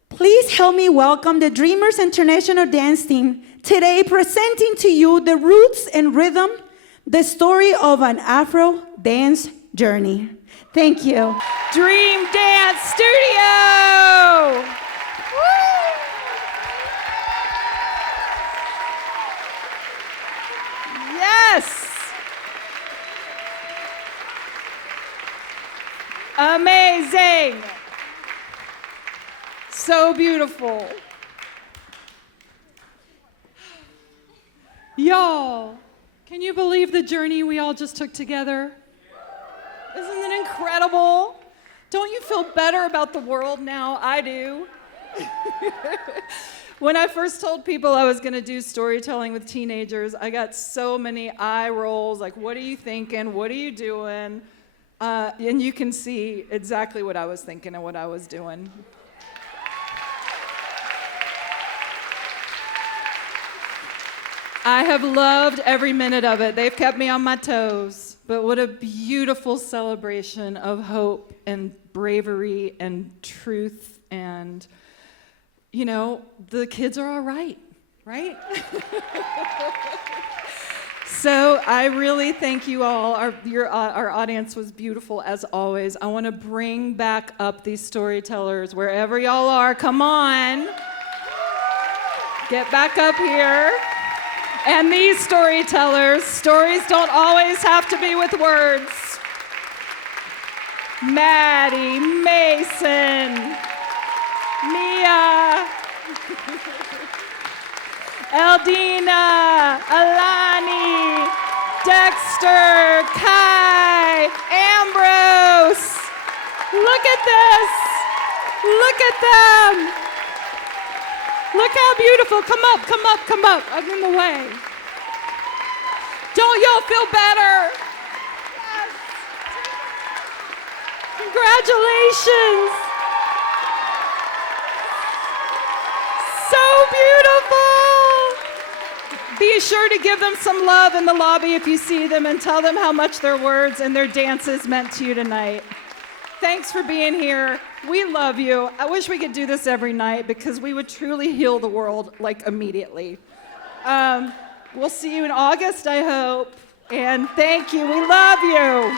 Please help me welcome the Dreamers International Dance Team, today presenting to you the roots and rhythm, the story of an Afro dance journey. Thank you. Dream Dance Studio! Yes! Amazing! So beautiful. Y'all, can you believe the journey we all just took together? Isn't it incredible? Don't you feel better about the world now? I do. When I first told people I was going to do storytelling with teenagers, I got so many eye rolls, like, what are you thinking? What are you doing? And you can see exactly what I was thinking and what I was doing. I have loved every minute of it. They've kept me on my toes. But what a beautiful celebration of hope and bravery and truth. And, you know, the kids are all right? So I really thank you all. Our audience was beautiful as always. I want to bring back up these storytellers wherever y'all are. Come on. Get back up here. And these storytellers, stories don't always have to be with words. Maddie, Mason, Mia, Eldina, Elani, Dexter, Kai, Ambrose. Look at this. Look at them. Look how beautiful. Come up, come up, come up. I'm in the way. Don't y'all feel better? Yes. Congratulations. So beautiful. Be sure to give them some love in the lobby if you see them and tell them how much their words and their dances meant to you tonight. Thanks for being here. We love you. I wish we could do this every night because we would truly heal the world like immediately. We'll see you in August, I hope. And thank you. We love you.